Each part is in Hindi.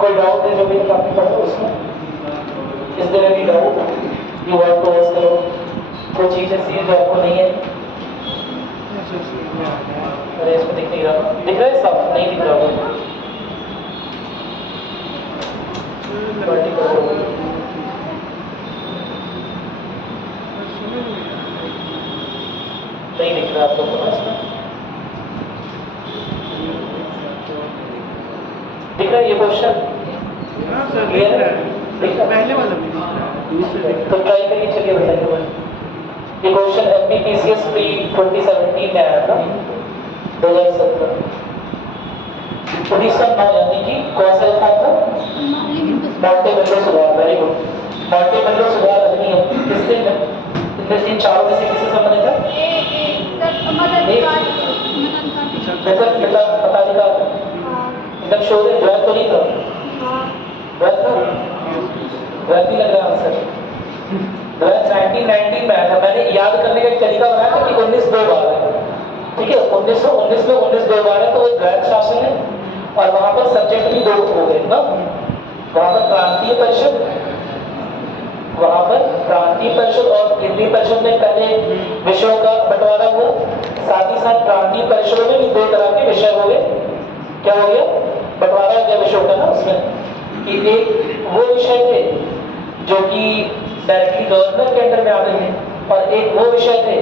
कोई डाउट है जो भी आपने पढ़ा उसमें? इस दिन भी doubt you want to ask करो, कोई चीज ऐसी है जो आपको नहीं है? अरे इसमें दिख नहीं रहा, दिख रहा है साफ? नहीं दिख रहा होगा। नहीं दिख रहा आपको इसमें? दिख रहा है ये क्वेश्चन? क्लियर है? पहले वाला तो ट्राई करिए, चलिए बताइए। ये क्वेश्चन एमपीपीसीएस प्री 2017 में आया था, 2017 1909, यानी कि कौन सा था? मॉन्टेमेलो सुधार। Very good. मॉन्टेमेलो सुधार अधिनियम किससे, इन चारों में से किससे संबंधित है? मताधिकार। एकदम श्योर है? द्वैत तो नहीं था? द्वैत था? द्वैत ही लग रहा है आंसर। द्वैत 1919 में आया था। मैंने याद करने का एक तरीका बनाया था कि 19 दो बार है, ठीक है? 1919 में 19 दो बार है, तो वो द्वैत शासन है। और वहां पर सब्जेक्ट भी दो हो गए ना, वहां पर प्रांतीय परिषद, वहां पर प्रांतीय परिषद और केंद्रीय परिषद में पहले विषयों का बंटवारा हुआ। साथ ही साथ प्रांतीय परिषदों में भी दो तरह के विषय हो गए। क्या हो गया? बंटवारा हो गया विषयों का ना उसमें, कि एक वो विषय थे जो कि डायरेक्टली गवर्नर के अंडर में आते हैं, और एक वो विषय थे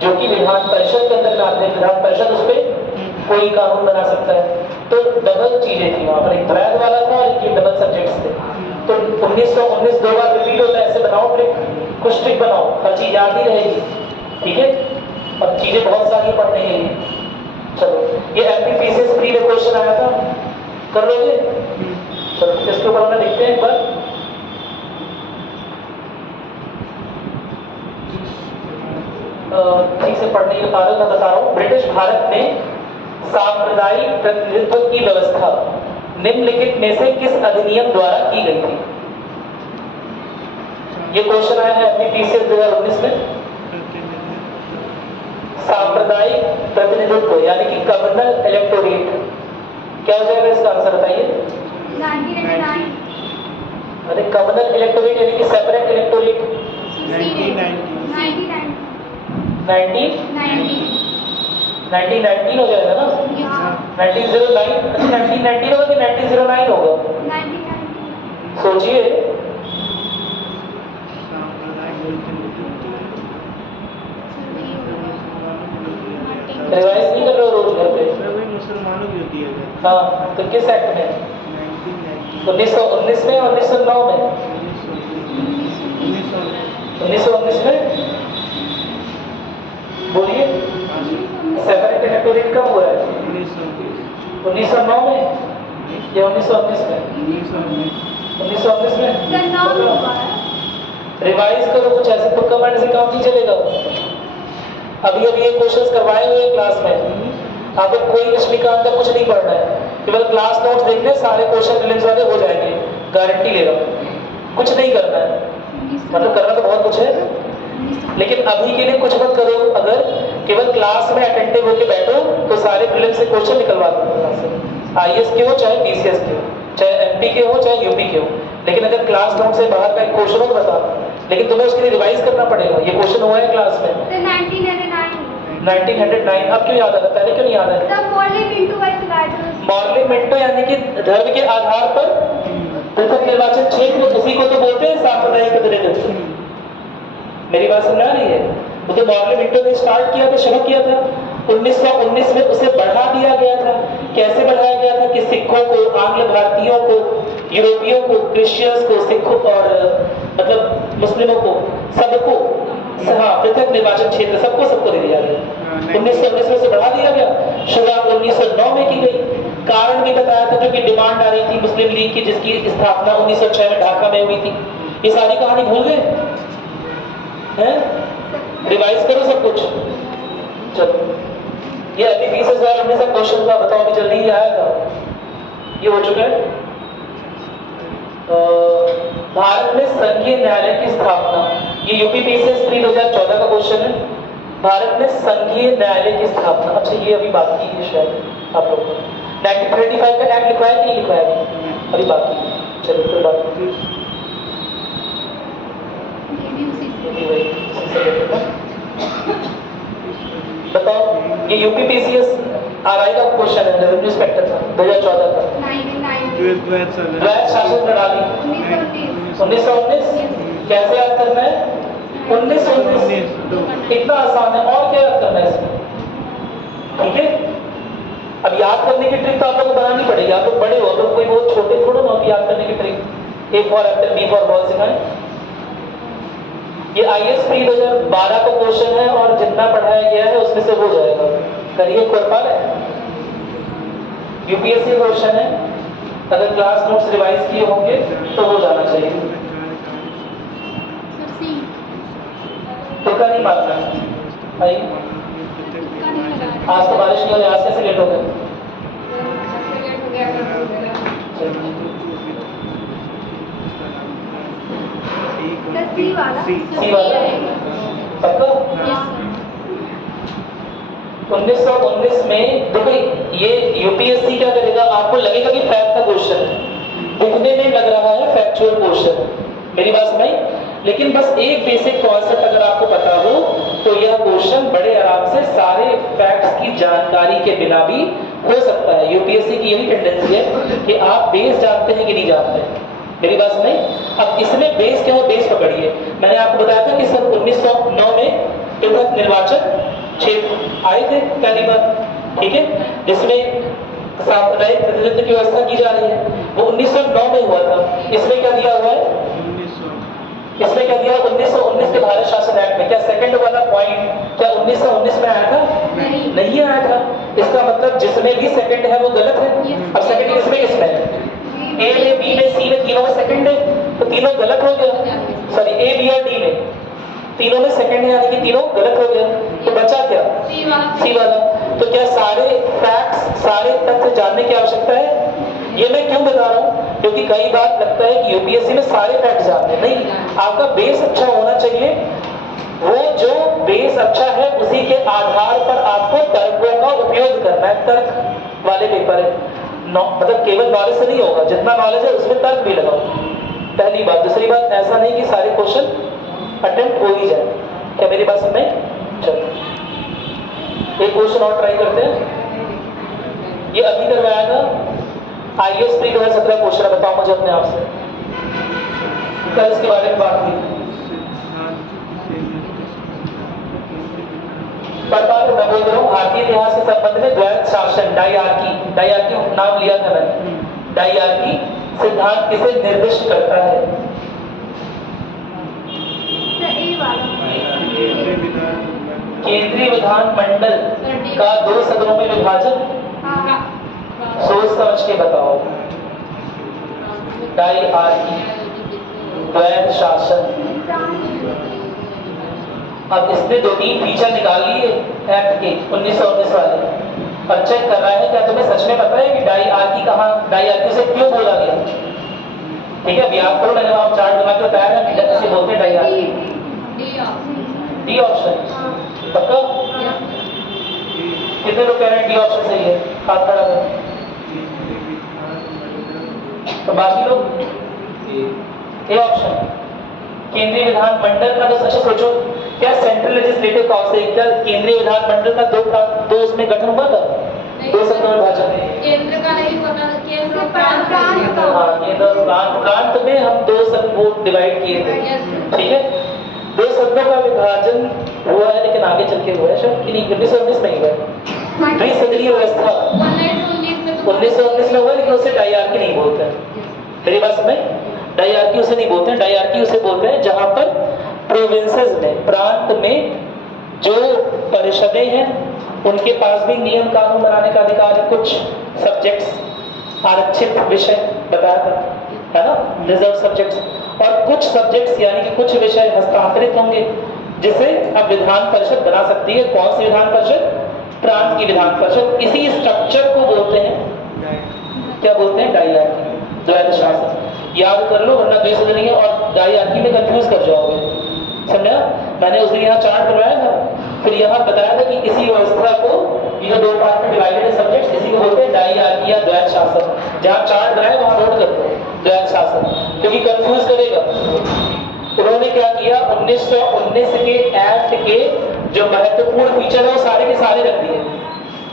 जो कि विधान परिषद के अंदर में आते हैं। विधान परिषद उस पर कोई कानून बना सकता है। तो डबल चीजें थी वहां पर, एक द्वैत वाला था और एक डबल सब्जेक्ट्स थे। तो 1919 दो बार रिपीट होता है, ऐसे बनाओ ट्रिक, कुछ ट्रिक बनाओ, हर चीज याद ही रहेगी, ठीक है? और चीजें बहुत सारी पढ़ने के लिए। चलो, ये एमपीपीसीएस प्री में क्वेश्चन आया था, कर लोगे? चलो इसके ऊपर हमें देखते हैं एक बार। ठीक से पढ़ने के कारण मैं बता रहा हूँ। ब्रिटिश भारत में सांप्रदायिक प्रतिनिधित्व की व्यवस्था निम्नलिखित में से किस अधिनियम द्वारा की गई थी? ये क्वेश्चन आया है एमपीपीसीएस 2019 में। सांप्रदायिक प्रतिनिधित्व यानी कि कम्युनल इलेक्टोरेट, क्या हो जाएगा इसका आंसर बताइए? 1999। अरे कम्युनल इलेक्टोरेट यानी कि सेपरेट इलेक्टोरेट। 1919 हो जाएगा ना? 1909। अच्छा 1919 होगा कि 1909 होगा? सोचिए। रिवाइज नहीं कर रहे हो रोज घर पे? मुसलमानों की होती है। हाँ, तो किस एक्ट में? 1919 में, 1909 में? 1919 में। बोलिए, सेपरेट इलेक्टोरेट कब हुआ है? 1909 में या 1919 में? 1919 में। रिवाइज करो, कुछ ऐसे तुक्का मारने से काम नहीं चलेगा। अभी अभी ये क्वेश्चंस करवाए हुए हैं क्लास में, आपको कोई रश्मिकांत का कुछ नहीं पढ़ना है, केवल क्लास नोट्स देखने, सारे क्वेश्चन प्रीलिम्स वाले हो जाएंगे, गारंटी ले रहा हूँ। कुछ नहीं करना है, मतलब करना तो बहुत कुछ है, लेकिन अभी के लिए कुछ मत करो। अगर केवल क्लास में अटेंटिव होकर बैठो तो सारे प्रीलिम्स से क्वेश्चन निकलवा दो, आईएएस के हो चाहे पीसीएस के हो, चाहे एमपी के हो चाहे यूपी के हो। लेकिन अगर क्लास नोट से बाहर का एक क्वेश्चन हो तो बता, लेकिन तुम्हें उसके लिए रिवाइज करना पड़ेगा। ये क्वेश्चन हुआ है क्लास में 1909। अब क्यों याद आता? पहले क्यों नहीं याद है? मॉर्ले मिंटो यानी कि धर्म के आधार पर पृथक निर्वाचन क्षेत्र, उसी को तो बोलते हैं सांप्रदायिक प्रतिनिधित्व। मेरी बात समझ आ रही है? वो तो मॉर्ले मिंटो ने स्टार्ट किया था, शुरू किया था 1919 में, उसे बढ़ा दिया गया था। कैसे बढ़ाया गया था कि सिखों को, आंग्ल भारतीयों को, यूरोपियों को, क्रिश्चियंस को, सिखों और मतलब मुस्लिमों को, सबको पृथक निर्वाचन क्षेत्र सबको दे दिया गया। 1919 में से बढ़ा दिया गया। शुरुआत 1909 में की गई। कारण भी बताया था, जो कि डिमांड आ रही थी मुस्लिम लीग की, जिसकी स्थापना 1906 में ढाका में हुई थी। ये सारी कहानी भूल गए हैं? रिवाइज करो सब कुछ। चलो, ये एमपीपीसीएस 2019 का क्वेश्चन था, बताओ अभी जल्दी ही आया था। ये हो चुका है। भारत में संघीय न्यायालय की स्थापना, ये यूपीपीसीएस 2014 का क्वेश्चन है। भारत में संघीय न्यायालय की स्थापना, अच्छा ये अभी बात की है शायद आप लोग। 1935 का एक्ट लिखवाया कि नहीं लिखवाया? अभी बाकी, चलिए फिर बाकी ये भी उसी से। ये वही उसी से related है। बताओ, ये यूपीपीसीएस आरआई का क्वेश्चन है, रेवेन्यू इंस्पेक्टर का 2014 का। 12th साल है। द्वैत शासन प्रणाली 1919 कैसे याद करना है? 1919 इतना आसान है, और क्या याद करना है इसमें? ठीक है, अब याद करने की ट्रिक तो आप लोगों को बनानी पड़ेगी। आप लोग बड़े हो, तो कोई बहुत छोटे थोड़ो ना याद करने की trick. A for apple, B for ball सिखाएं। ये आईएएस प्री 2012 का क्वेश्चन है और जितना पढ़ाया गया है उसमें से हो जाएगा। करिए, कर पा रहे हैं? यूपीएससी क्वेश्चन है, अगर क्लास नोट्स रिवाइज किए होंगे तो हो जाना चाहिए। सर सी तुक्का नहीं मारना। आइए, तुक्का नहीं लगा रहे। आज तो बारिश नहीं हो रही, आज कैसे लेट हो गए? लेट हो गया सर सी वाला। सी वाला? पक्का? Yes sir. 1919 में देखो, ये यूपीएससी क्या करेगा, आपको लगेगा कि फैक्ट का क्वेश्चन है, दिखने में लग रहा है फैक्चुअल क्वेश्चन, मेरी बात सुनाई? लेकिन बस एक बेसिक कॉन्सेप्ट अगर आपको पता हो तो यह क्वेश्चन बड़े आराम से सारे फैक्ट्स की जानकारी के बिना भी हो सकता है। यूपीएससी की यही टेंडेंसी है कि आप बेस जानते हैं कि नहीं जानते। मेरी बात सुनाई? अब इसमें बेस क्या है, बेस पकड़िए। मैंने आपको बताया था कि सन 1909 में पृथक निर्वाचन क्षेत्र आए थे पहली बार, ठीक है, जिसमें सामुदायिक प्रतिनिधित्व की व्यवस्था की जा रही है। वो 1909 में हुआ था। इसमें क्या दिया हुआ है? 1900 इसमें क्या दिया? 1919 के भारत शासन एक्ट में। क्या सेकंड वाला पॉइंट क्या 1919 में आया था? नहीं आया था। इसका मतलब जिसमें भी सेकंड है वो गलत है। अब सेकंड किसमें किसमें है? ए में, बी में, सी में, तीनों में सेकंड है, तो तीनों गलत हो गया। सॉरी, ए, बी और डी में तीनों में सेकंड है, यानी कि तीनों गलत हो गया। तो बचा क्या? सी वाला। तो क्या सारे फैक्ट्स, सारे तथ्य जानने की आवश्यकता है? ये मैं क्यों बता रहा हूँ? क्योंकि कई बार लगता है कि यूपीएससी में सारे फैक्ट्स जानने, नहीं, आपका बेस अच्छा होना चाहिए। वो जो बेस अच्छा है उसी के आधार पर आपको तर्कों का उपयोग करना है। तर्क वाले पेपर है, मतलब केवल नॉलेज से नहीं होगा, जितना नॉलेज है उसमें तर्क भी लगाओ, पहली बात। दूसरी बात, ऐसा नहीं कि सारे क्वेश्चन अटेम्प्ट हो ही जाए। क्या मेरी बात सुन? चलो एक क्वेश्चन और ट्राई करते हैं। ये अभी करवाया था आईएएस प्री 2017 क्वेश्चन, बताओ मुझे अपने आप से, कल इसके बारे में बात हुई। पर बात मैं बोल रहा हूँ, भारतीय इतिहास के संबंध में द्वैत शासन डायआर्की नाम लिया था मैंने। डायआर्की सिद्धांत किसे निर्दिष्ट करता है? सर ए वाला। केंद्रीय विधानमंडल का 2 सदनों में विभाजन। हाँ। सोच समझ के बताओ। डायआर्की, द्वैत शासन। अब इसने 2-3 फीचर निकाल लिए एक्ट के 1919 वाले, और चेक कर रहा है क्या तुम्हें सच में पता है कि डायआर्की कहाँ, डायआर्की से क्यों बोला गया? ठीक है, अभी आप करो, मैंने वहां चार्ट बना के बताया है किसे बोलते हैं डायआर्की। डी ऑप्शन पक्का? कितने लोग कह रहे हैं डी ऑप्शन सही है? हाथ खड़ा करें। तो बाकी लोग ए ऑप्शन केंद्रीय विधानमंडल का। तो अच्छा सोचो, क्या सेंट्रल लेजिस्लेटिव काउंसिल, क्या केंद्रीय विधानमंडल का दो उसमें गठन हुआ था? 2 सदनों में विभाजन। केंद्र का नहीं पता, केंद्र प्रांत का। हाँ, केंद्र प्रांत में हम 2 सदनों डिवाइड किए थे, ठीक है। 2 सदनों का विभाजन हुआ है, लेकिन आगे चल के हुआ है शायद 1919 में ही हुआ है। द्विसदनीय व्यवस्था 1919 में हुआ, लेकिन उसे डायआर्की नहीं बोलते हैं। मेरी बात समझ? डायआर्की उसे नहीं बोलते हैं, डायआर्की उसे बोलते हैं जहां पर प्रोविंसेस में, प्रांत में जो परिषदें हैं उनके पास भी नियम कानून बनाने का अधिकार है। कुछ सब्जेक्ट्स आरक्षित विषय बताया था, है ना, रिजर्व सब्जेक्ट्स, और कुछ सब्जेक्ट्स यानी कि कुछ विषय हस्तांतरित होंगे, जिसे अब विधान परिषद बना सकती है। कौन सी विधान परिषद? प्रांत की विधान परिषद। इसी स्ट्रक्चर को बोलते हैं, क्या बोलते हैं? डायआर्की, द्वैत शासन। याद कर लो, वरना द्विसदनीय और डायआर्की में कंफ्यूज कर जाओगे। समझा? मैंने उस दिन यहाँ चार्ट करवाया था, फिर यहाँ बताया था कि इसी व्यवस्था को, ये 2 पार्ट में डिवाइडेड सब्जेक्ट्स, इसी को बोलते हैं डायआर्की या द्वैत शासन। जहाँ चार्ट बनाए वहाँ नोट कर दो। द्वैत शासन, क्योंकि कंफ्यूज करेगा। उन्होंने क्या किया, 1919 के एक्ट के जो महत्वपूर्ण फीचर है वो सारे के सारे रख दिए।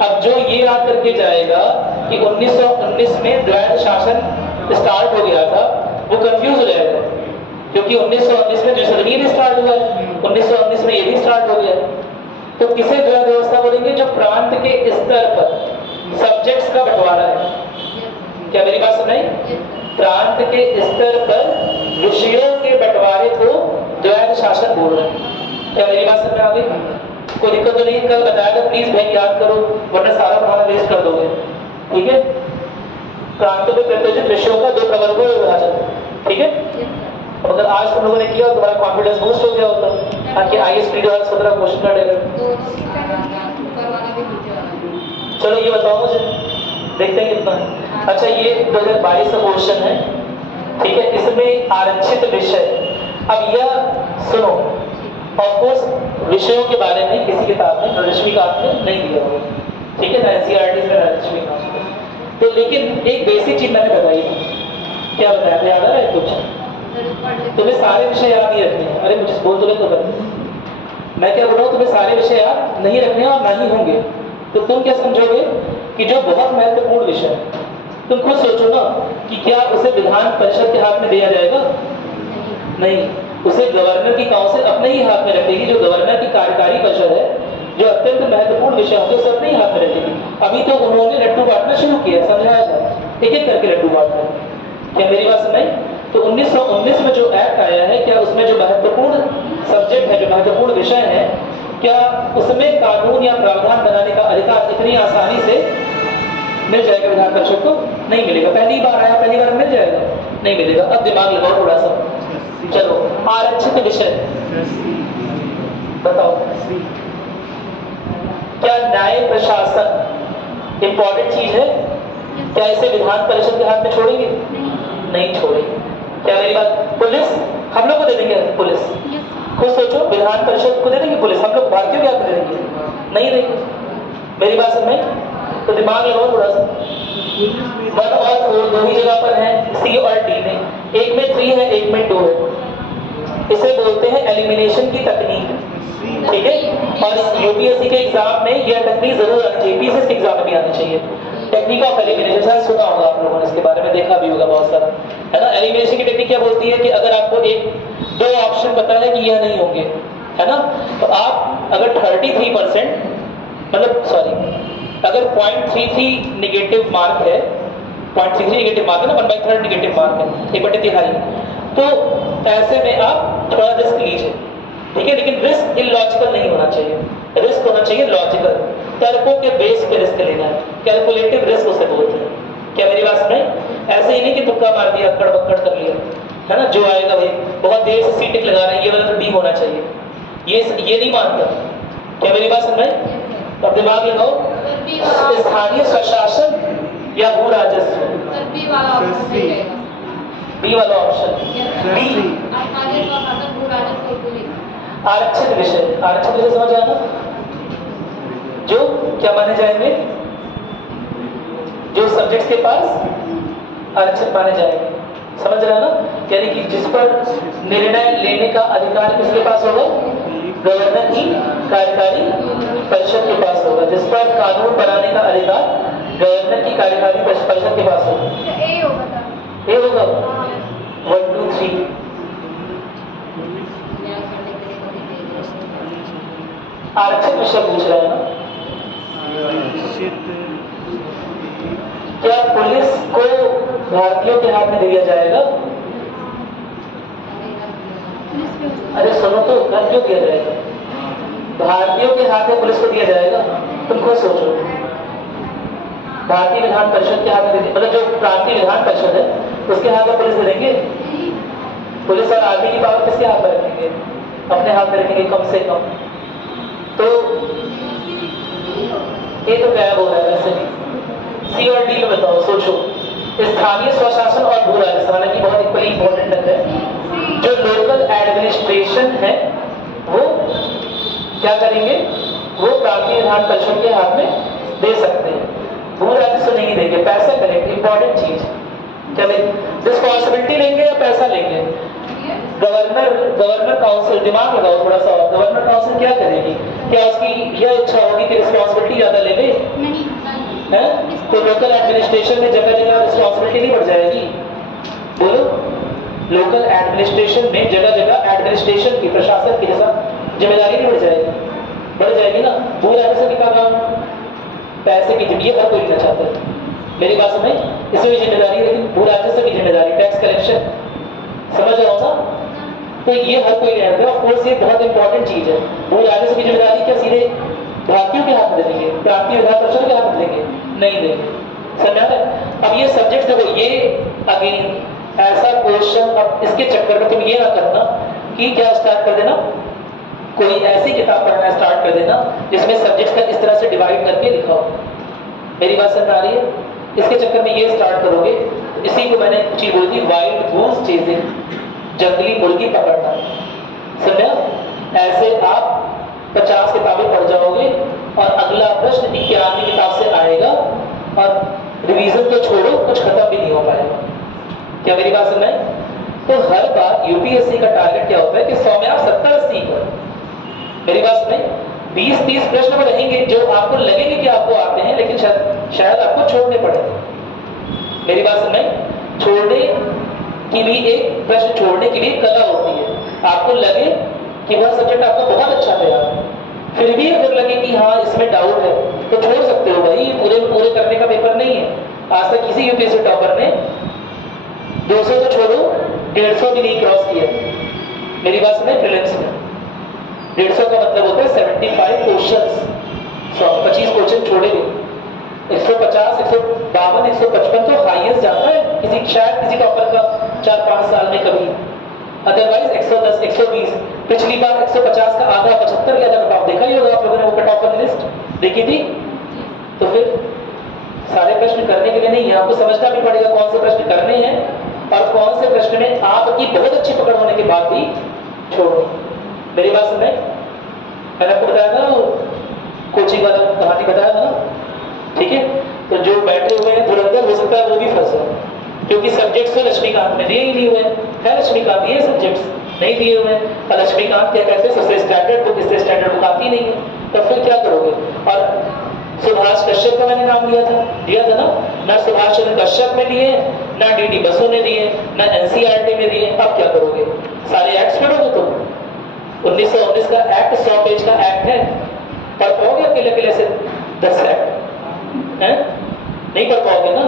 अब जो ये याद करके जाएगा कि 1919 में द्वैत शासन स्टार्ट हो गया था, वो कंफ्यूज हो जाएगा, क्योंकि 1919 में द्विसदनीय स्टार्ट हुआ है, 1919 में ये भी स्टार्ट हो गया। तो किसे द्वैत व्यवस्था बोलेंगे? जो प्रांत के स्तर पर सब्जेक्ट्स का बंटवारा है। क्या मेरी बात सुनाई? प्रांत के स्तर पर विषयों के बंटवारे को द्वैत शासन बोल रहे हैं। क्या मेरी बात समझ में आ गई? कोई दिक्कत तो नहीं? कल बताया था, प्लीज भाई याद करो, वरना सारा पढ़ाना वेस्ट कर दोगे। ठीक है? प्रांतों में प्रत्योजित विषयों का 2 प्रवर्गों में विभाजन। ठीक है? अगर आज तुम लोगों ने किया तो तुम्हारा कॉन्फिडेंस बूस्ट हो गया होता, ताकि IAS पीडी 17 क्वेश्चन कर देगा। चलो ये बताओ मुझे, देखते हैं कितना है। अच्छा, ये 2022 का क्वेश्चन है। ठीक है? इसमें आरक्षित विषय, अब यह सुनो, ऑफ कोर्स विषयों के बारे में किसी किताब में रश्मिकांत में नहीं दिया होगा। ठीक है ना? NCERT में रश्मिकांत, तो लेकिन एक बेसिक चीज मैंने बताई थी। क्या बताया था, याद आ रहा है कुछ? तुम्हें सारे विषय याद नहीं रखने हैं। अरे मुझे बोल तो मैं क्या बोल रहा हूँ, तुम्हें सारे विषय याद नहीं रखने और नहीं होंगे। तो तुम क्या समझोगे कि जो बहुत महत्वपूर्ण विषय है, तुम खुद सोचो ना कि क्या उसे विधान परिषद के हाथ में दिया जाएगा? नहीं, उसे गवर्नर की काउंसिल अपने ही हाथ में रखेगी। जो गवर्नर की कार्यकारी परिषद है, जो अत्यंत महत्वपूर्ण विषय होंगे उसे अपने ही हाथ में रखेगी। अभी तो उन्होंने लड्डू बांटना शुरू किया, समझाया था, एक एक करके लड्डू बांटना। क्या मेरी बात सुनाई? तो 1919 में जो एक्ट आया है, क्या उसमें जो महत्वपूर्ण सब्जेक्ट है, जो महत्वपूर्ण विषय है, क्या उसमें कानून या प्रावधान बनाने का अधिकार इतनी आसानी से मिल जाएगा विधान परिषद को? नहीं मिलेगा। पहली बार आया, पहली बार मिल जाएगा? नहीं मिलेगा। अब दिमाग लगाओ थोड़ा सा। चलो, आरक्षित विषय बताओ। क्या न्याय प्रशासन इंपॉर्टेंट चीज है? क्या इसे विधान परिषद के हाथ में छोड़ेंगे? नहीं छोड़ेंगे। क्या मेरी बात? पुलिस हम लोग को दे देंगे? पुलिस खुद सोचो, विधान परिषद को दे देंगे पुलिस? हम लोग भारतीयों के हाथ में दे देंगे? नहीं देंगे। मेरी बात समझ में? तो दिमाग लगाओ थोड़ा सा। 1 और 4 दो ही जगह पर है, C और D में। एक में 3 है, एक में 2 है। इसे बोलते हैं एलिमिनेशन की तकनीक। ठीक है? और UPSC के एग्जाम में यह तकनीक जरूर आनी चाहिए, PCS के एग्जाम में भी आनी चाहिए। टेक्निक ऑफ एलिमिनेशन, शायद सुना होगा आप लोगों ने, इसके बारे में देखा भी होगा बहुत सारा, है ना? एलिमिनेशन की टेक्निक क्या बोलती है कि अगर आपको 2 ऑप्शन पता है कि यह नहीं होंगे, है ना, तो आप अगर 33% मतलब सॉरी अगर 0.33 नेगेटिव मार्क है, 0.33 नेगेटिव मार्क है ना, 1/3 नेगेटिव मार्क है, 1/3, तो ऐसे में आप थोड़ा रिस्क लीजिए। ठीक है? लेकिन रिस्क इलॉजिकल नहीं होना चाहिए, रिस्क होना चाहिए लॉजिकल। तर्कों के बेस पे रिस्क लेना है, कैलकुलेटिव रिस्क उसे बोलते हैं। क्या मेरी बात सुनाई? ऐसे ही नहीं कि तुक्का मार दिया, अक्कड़ बक्कड़ कर लिया, है ना, जो आएगा भाई, बहुत देर से सीटिंग लगा रहे हैं, ये वाला तो डी होना चाहिए, ये नहीं मानता। क्या मेरी बात सुनाई? तो अब दिमाग लगाओ, स्थानीय स्वशासन या भू राजस्व? बी वाला ऑप्शन, बी। आरक्षित विषय, आरक्षित विषय समझ आया ना? जो क्या माने जाएंगे? जो सब्जेक्ट्स के पास आरक्षित माने जाएंगे। समझ रहे हैं ना? यानी कि जिस पर निर्णय लेने का अधिकार किसके पास होगा? गवर्नर की कार्यकारी परिषद के पास होगा। जिस पर कानून बनाने का अधिकार गवर्नर की कार्यकारी परिषद के पास होगा। ए होगा 1 2 3। आरक्षित विषय पूछ रहे हैं ना? क्या पुलिस को भारतीयों के हाथ में दिया जाएगा? अरे सुनो तो, क्यों दिया जाएगा? भारतीयों के हाथ में पुलिस को दिया जाएगा? तुम खुद सोचो। भारतीय विधान परिषद के हाथ में, मतलब जो प्रांतीय विधान परिषद है उसके हाथ में पुलिस दे देंगे? पुलिस और आर्मी की पावर किसके हाथ में रखेंगे? अपने हाथ में रखेंगे कम से कम। तो ये तो गायब हो रहा है वैसे भी। C और D में बताओ, सोचो। स्थानीय स्वशासन और भू राजस्व, हालांकि बहुत इक्वली इंपॉर्टेंट है। जो लोकल एडमिनिस्ट्रेशन है वो क्या करेंगे? वो प्रांतीय विधान परिषद के हाथ में दे सकते हैं। भू राजस्व नहीं देंगे, पैसा करेंगे, इंपॉर्टेंट चीज। क्या रिस्पॉन्सिबिलिटी लेंगे या पैसा लेंगे? गवर्नर काउंसिल, दिमाग लगाओ थोड़ा सा, गवर्नर काउंसिल क्या करेगी? क्या उसकी यह इच्छा होगी कि रिस्पॉन्सिबिलिटी ज्यादा ले ले? नहीं है? तो लोकल एडमिनिस्ट्रेशन में जगह जगह रिस्पॉन्सिबिलिटी नहीं बढ़ जाएगी? बोलो, लोकल एडमिनिस्ट्रेशन में जगह जगह एडमिनिस्ट्रेशन की, प्रशासन की जैसा जिम्मेदारी नहीं बढ़ जाएगी? बढ़ जाएगी ना। भू राजस्व की काम, पैसे की जिम्मेदारी हर कोई लेना चाहता है, मेरी बात समझ? इसमें भी जिम्मेदारी है, लेकिन भू राजस्व की जिम्मेदारी, टैक्स कलेक्शन, समझ रहा हो ना? तो ये हर कोई लेना है। ऑफ कोर्स ये बहुत इंपॉर्टेंट चीज है। भू राजस्व की जिम्मेदारी क्या सीधे भारतीयों के हाथ में देंगे, प्रांतीय विधान परिषद के हाथ में देंगे? नहीं देंगे। समझा है? अब ये सब्जेक्ट देखो, ये अगेन ऐसा क्वेश्चन, अब इसके चक्कर में तुम ये ना करना कि क्या स्टार्ट कर देना, कोई ऐसी किताब पढ़ना स्टार्ट कर देना जिसमें सब्जेक्ट का इस तरह से डिवाइड करके लिखा हो। मेरी बात समझ आ रही है? इसके चक्कर में ये स्टार्ट करोगे, इसी को मैंने चीज बोली थी, वाइल्ड गूस चेजिंग, जंगली मुर्गी पकड़ना। समझा? ऐसे आप 50 किताबें पढ़ जाओगे और अगला प्रश्न 91 किताब से आएगा और रिवीजन तो छोड़ो, कुछ खत्म भी नहीं हो पाएगा। क्या मेरी बात समझ? तो हर बार यूपीएससी का टारगेट क्या होता है कि 100 में आप 70-80 करो। मेरी बात समझ? 20-30 प्रश्न में रहेंगे जो आपको लगेंगे कि आपको आते हैं, लेकिन शायद आपको छोड़ने पड़े। मेरी बात समझ? छोड़ने की भी एक, प्रश्न छोड़ने की भी एक कला होती है। आपको लगे कि वह सब्जेक्ट आपको बहुत अच्छा तैयार है, फिर भी अगर लगे कि हाँ इसमें डाउट है, तो छोड़ सकते हो भाई, पूरे करने का पेपर नहीं है। आज तक किसी यूपीएससी टॉपर ने 200 तो छोड़ो, 150 भी नहीं क्रॉस किया। मेरी बात समझ? प्रीलिम्स में 150 का मतलब होता है 75 क्वेश्चंस, 125 क्वेश्चन छोड़े गए। 150, 152, 155 तो हाईएस्ट जाता है किसी, शायद किसी टॉपर का 4-5 साल में कभी, अदरवाइज 110, 120। पिछली बार 150 का आधा 75 का कट ऑफ देखा ही होगा आप लोगों ने, वो कट ऑफ वाली लिस्ट देखी थी। तो फिर सारे प्रश्न करने के लिए नहीं है, आपको समझना भी पड़ेगा कौन से प्रश्न करने हैं और कौन से प्रश्न में आपकी बहुत अच्छी पकड़ होने के बाद भी छोड़ो। मेरी बात सुन, मैंने आपको बताया था कोचिंग वाला कहानी बताया था ना, ठीक है? तो जो बैठे हुए हैं धुरंधर, हो सकता है वो भी फंसे, क्योंकि सब्जेक्ट्स तो लक्ष्मीकांत में दिए ही नहीं हुए है। लक्ष्मीकांत ये सब्जेक्ट्स नहीं दिए हुए हैं और लक्ष्मीकांत क्या कहते हैं, सबसे स्टैंडर्ड बुक, इससे स्टैंडर्ड बुक आती नहीं है, तो फिर क्या करोगे? और सुभाष कश्यप का मैंने नाम लिया था ना सुभाष चंद्र कश्यप में लिए, ना डीडी बसु ने दिए, ना एनसीईआरटी में दिए। अब क्या करोगे? सारे एक्ट्स पढ़ोगे तुम? 1919 का एक्ट 100 पेज का एक्ट है, पढ़ पाओगे अकेले से 10 एक्ट है? नहीं पढ़ पाओगे ना।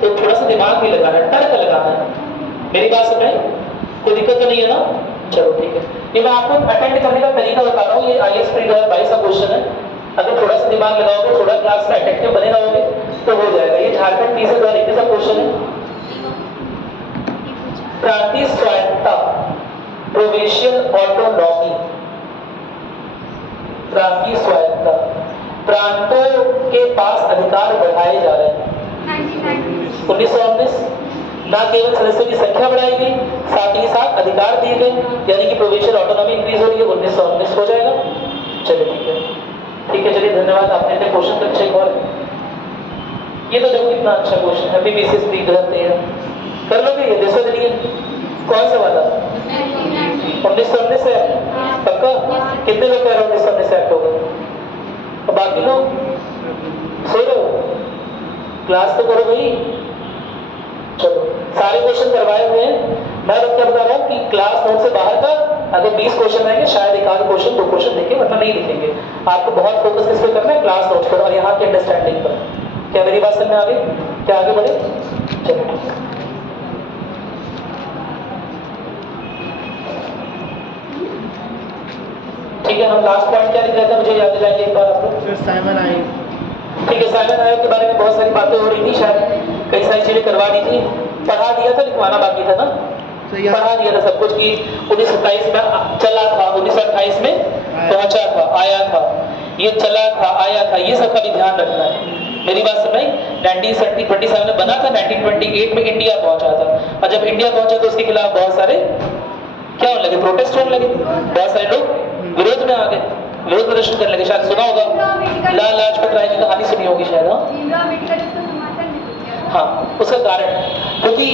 तो थोड़ा सा दिमाग भी लगाना है, तर्क लगाना है। मेरी बात सुनाई? कोई दिक्कत तो नहीं है ना? चलो ठीक है। ये मैं आपको अटेंड करने का तरीका बता रहा हूँ। ये आईएएस प्री 2022 का क्वेश्चन है। अगर थोड़ा सा दिमाग लगाओगे, थोड़ा क्लास में अटेंटिव बने रहोगे तो हो जाएगा। ये झारखंड पी से 2021 का क्वेश्चन है। प्रांतीय स्वायत्तता, प्रोविंशियल ऑटोनॉमी, प्रांतीय स्वायत्तता, प्रांतों के पास अधिकार बढ़ाए जा रहे हैं। 1919 ना केवल सदस्यों की संख्या बढ़ाई गई, साथ ही साथ अधिकार दिए गए, यानी कि प्रोविंशियल ऑटोनॉमी इंक्रीज हो रही है। 1919 हो जाएगा। चलिए ठीक है, चलिए धन्यवाद। आपने अपने क्वेश्चन का चेक और ये तो देखो कितना अच्छा क्वेश्चन है। बीबीसीएस प्री 2013 कर लोगे ये? देखो चलिए कौन सा वाला? 1919 है पक्का? कितने लोग कह रहे हो 1919 एक्ट होगा? और बाकी लोग सो रहे हो? क्लास तो करो भाई। चलो सारे क्वेश्चन करवाए हुए हैं। मैं बस क्या बता रहा हूँ कि क्लास नोट से बाहर का अगर 20 क्वेश्चन आएंगे, शायद एक आध क्वेश्चन 2 क्वेश्चन देखें, वरना नहीं लिखेंगे। आपको बहुत फोकस किस पे करना है? क्लास नोट पर और यहाँ की अंडरस्टैंडिंग पर। क्या मेरी बात समझ में आ गई? क्या आगे बढ़े? चलो ठीक है। हम लास्ट पॉइंट क्या लिख रहे थे, मुझे याद दिलाएंगे एक बार आप लोग? फिर साइमन आयोग। ठीक है, साइमन आयोग के बारे में बहुत सारी बातें हो रही थी, शायद कई सारी चीजें करवा दी थी, पढ़ा दिया था, लिखवाना बाकी था ना? पढ़ा दिया था सब कुछ कि 1927 में चला था, 1928 में पहुंचा था, आया था, ये चला था, आया था, ये सब का भी ध्यान रखना है। मेरी बात समझ? 1927 में बना था, 1928 में इंडिया पहुंचा था, और जब इंडिया पहुंचा तो उसके खिलाफ बहुत सारे क्या होने लगे? प्रोटेस्ट होने लगे। बहुत सारे लोग विरोध में आ गए, विरोध प्रदर्शन करने लगे। शायद सुना होगा लाला लाजपत राय की कहानी, सुनी होगी शायद। हाँ, उसका कारण क्योंकि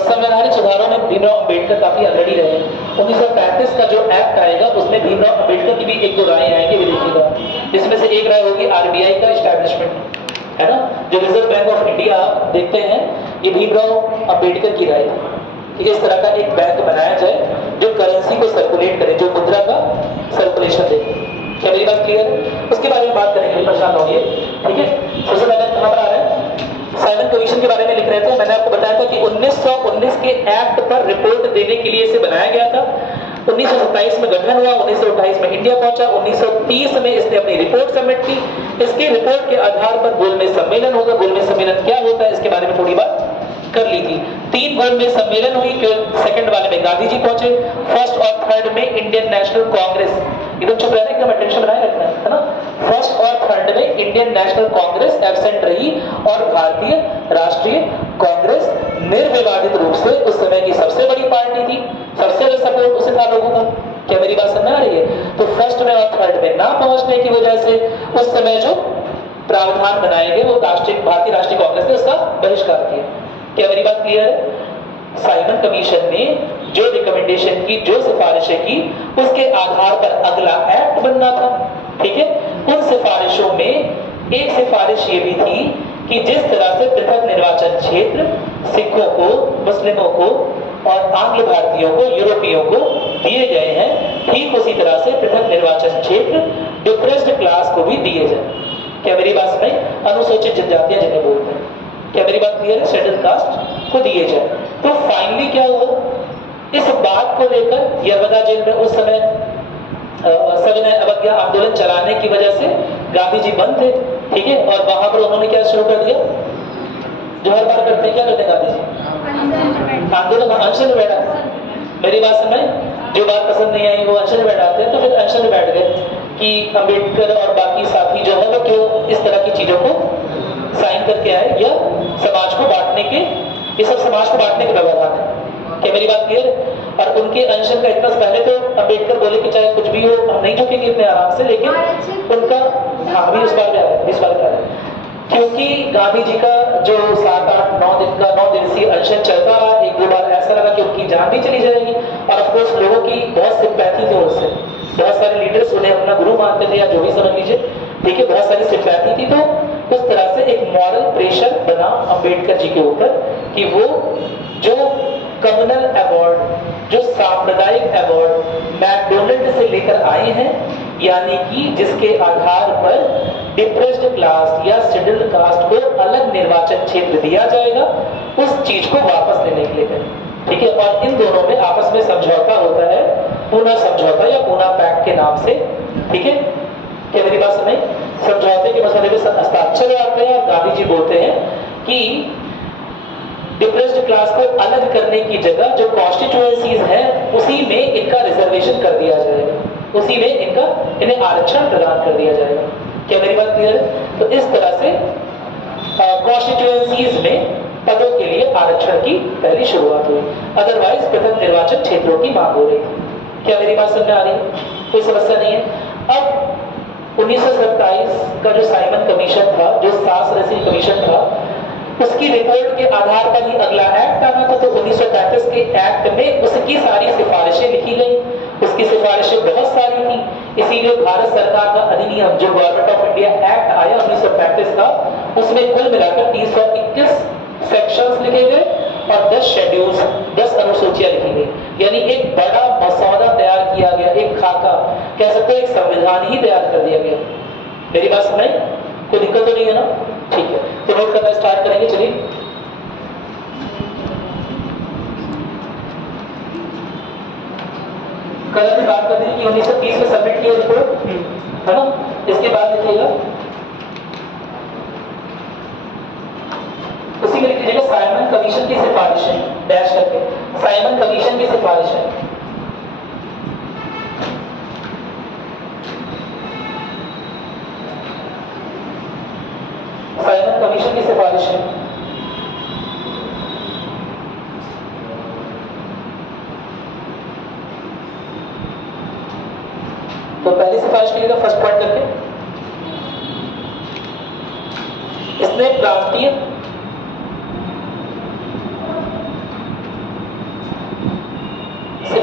संवैधानिक सुधारों में भीमराव अंबेडकर काफी अग्रणी रहे। 1935 का जो एक्ट आएगा उसमें भीमराव अंबेडकर की भी एक दो राय आएंगी विदेशी का, जिसमें से एक राय होगी आरबीआई का इस्टेब्लिशमेंट, है ना, जो रिजर्व बैंक ऑफ इंडिया देखते हैं, ये भीमराव अंबेडकर की राय है कि इस तरह का एक बैंक बनाया जाए जो करेंसी को सर्कुलेट करे, जो मुद्रा का सर्कुलेशन दे। क्या मेरी बात क्लियर है? उसके बारे में बात करेंगे, परेशान होंगे, ठीक है। सबसे पहले कहां पर आ रहा है, साइमन कमीशन के बारे में लिख रहे थे। मैंने आपको बताया था कि 1919 के एक्ट पर रिपोर्ट देने के लिए इसे बनाया गया था। 1927 में गठन हुआ, 1928 में इंडिया पहुंचा, 1930 में इसने अपनी रिपोर्ट सबमिट की। इसके रिपोर्ट के आधार पर गोलमेज सम्मेलन होगा। गोलमेज सम्मेलन क्या होता है इसके बारे में थोड़ी बात कर ली थी। 3 गोलमेज सम्मेलन हुई, सेकंड वाले में गांधी जी पहुंचे, फर्स्ट और थर्ड में इंडियन नेशनल कांग्रेस, एकदम चुप रहना, एकदम अटेंशन बनाए रखना है ना। फर्स्ट और थर्ड में इंडियन नेशनल कांग्रेस एब्सेंट रही और भारतीय राष्ट्रीय कांग्रेस निर्विवादित रूप से उस समय की सबसे बड़ी पार्टी थी, सबसे ज्यादा सपोर्ट उसे था लोगों का। क्या मेरी बात समझ आ रही है? तो फर्स्ट में और थर्ड में ना पहुंचने की वजह से उस समय जो प्रावधान बनाए गए वो भारतीय राष्ट्रीय कांग्रेस ने उसका बहिष्कार किया। क्या मेरी बात क्लियर है? साइमन कमीशन ने जो रिकमेंडेशन की, जो सिफारिशें की, उसके आधार पर अगला एक्ट बनना था, ठीक है। उन सिफारिशों में एक सिफारिश ये भी थी कि जिस तरह से पृथक निर्वाचन क्षेत्र सिखों को, मुस्लिमों को और आंग्ल भारतीयों को, यूरोपियों को दिए गए हैं, ठीक उसी तरह से पृथक निर्वाचन क्षेत्र डिप्रेस्ड क्लास को भी दिए जाए। क्या मेरी बात समझ? अनुसूचित जनजातियां जिन्हें बोलते हैं। क्या मेरी बात क्लियर है? शेड्यूल कास्ट को दिए जाए। तो फाइनली क्या हुआ, इस बात को लेकर यरवदा जेल में उस समय सविनय अवज्ञा आंदोलन चलाने की वजह से गांधी जी बंद थे, ठीक है। और वहां पर उन्होंने क्या शुरू कर दिया, जो हर बार करते हैं, क्या करते हैं गांधी जी? आंदोलन, अनशन में बैठा। मेरी बात समझ? जो बात पसंद नहीं आई वो अनशन में बैठाते हैं, तो फिर अनशन में बैठ गए कि अंबेडकर और बाकी साथी जो है वो क्यों इस तरह की चीजों को साइन करके आए, या समाज को बांटने के, ये सब समाज को बांटने के व्यवधान है। क्या मेरी बात क्लियर है? और उनके अनशन का इतना पहले तो अंबेडकर बोले कि चाहे कुछ भी हो हम नहीं झुकेंगे इतने आराम से, लेकिन उनका, हाँ अभी इस बार क्या है, क्योंकि गांधी जी का जो 7, 8, 9 दिवसीय अनशन चलता रहा, एक दो बार ऐसा लगा कि उनकी जान भी चली जाएगी। और ऑफ कोर्स लोगों की बहुत सिंपैथी थी उससे, बहुत सारे लीडर्स उन्हें अपना गुरु मानते थे या जो भी समझ लीजिए, ठीक है, बहुत सारी सिंपैथी थी। तो उस तरह से एक मॉरल प्रेशर बना अंबेडकर जी के ऊपर कि वो जो कम्युनल अवार्ड, जो सांप्रदायिक अवार्ड मैकडोनल्ड से लेकर आए हैं, यानी कि जिसके आधार पर डिप्रेस्ड क्लास या शेड्यूल्ड कास्ट को अलग निर्वाचन क्षेत्र दिया जाएगा, उस चीज को वापस लेने के लिए, ठीक है। और इन दोनों में आपस में समझौता होता है, पूना समझौता या पूना पैक्ट के नाम से, ठीक है। क्या मेरी बात सुनाई? समझौते के मसले में हस्ताक्षर आते हैं और गांधी जी बोलते हैं कि डिप्रेस्ड क्लास को अलग करने की जगह जो कॉन्स्टिट्यूएंसीज है उसी में इनका रिजर्वेशन कर दिया जाएगा, उसी में इन्हें आरक्षण प्रदान कर दिया जाएगा। क्या मेरी बात क्लियर है? तो इस तरह से कॉन्स्टिट्यूएंसीज में पदों के लिए आरक्षण की पहली शुरुआत हुई, अदरवाइज पृथक निर्वाचन क्षेत्रों की मांग हो रही थी। क्या मेरी बात समझ में आ रही है? कोई समस्या नहीं है। अब 1927 का जो साइमन कमीशन था, जो 7 सदस्यीय कमीशन था, उसकी रिपोर्ट के आधार पर ही अगला एक्ट आना था। तो 1935 के एक्ट में उसकी सारी सिफारिशें लिखी गई, उसकी सिफारिशें बहुत सारी थी। इसीलिए भारत सरकार का अधिनियम जो गवर्नमेंट ऑफ इंडिया एक्ट आया 1935 का, उसमें कुल मिलाकर 321 सेक्शंस लिखे गए और 10 शेड्यूल्स, 10 अनुसूचियां लिखी गई। यानी एक बड़ा मसौदा तैयार किया गया, एक खाका, कह सकते हैं एक संविधान ही तैयार कर दिया गया। मेरी बात सुनाई? कोई दिक्कत तो नहीं है ना? ठीक है, तो नोट करना स्टार्ट करेंगे। चलिए, कल हमने बात कर दी कि 1930 में सबमिट किया रिपोर्ट, है ना। इसके बाद लिखिएगा, उसी में लिख लीजिएगा साइमन कमीशन की सिफारिशें, डैश करके, साइमन कमीशन की सिफारिशें। साइमन कमीशन की सिफारिशें। तो पहली सिफारिश कीजिएगा फर्स्ट पॉइंट करके, इसने प्रांतीय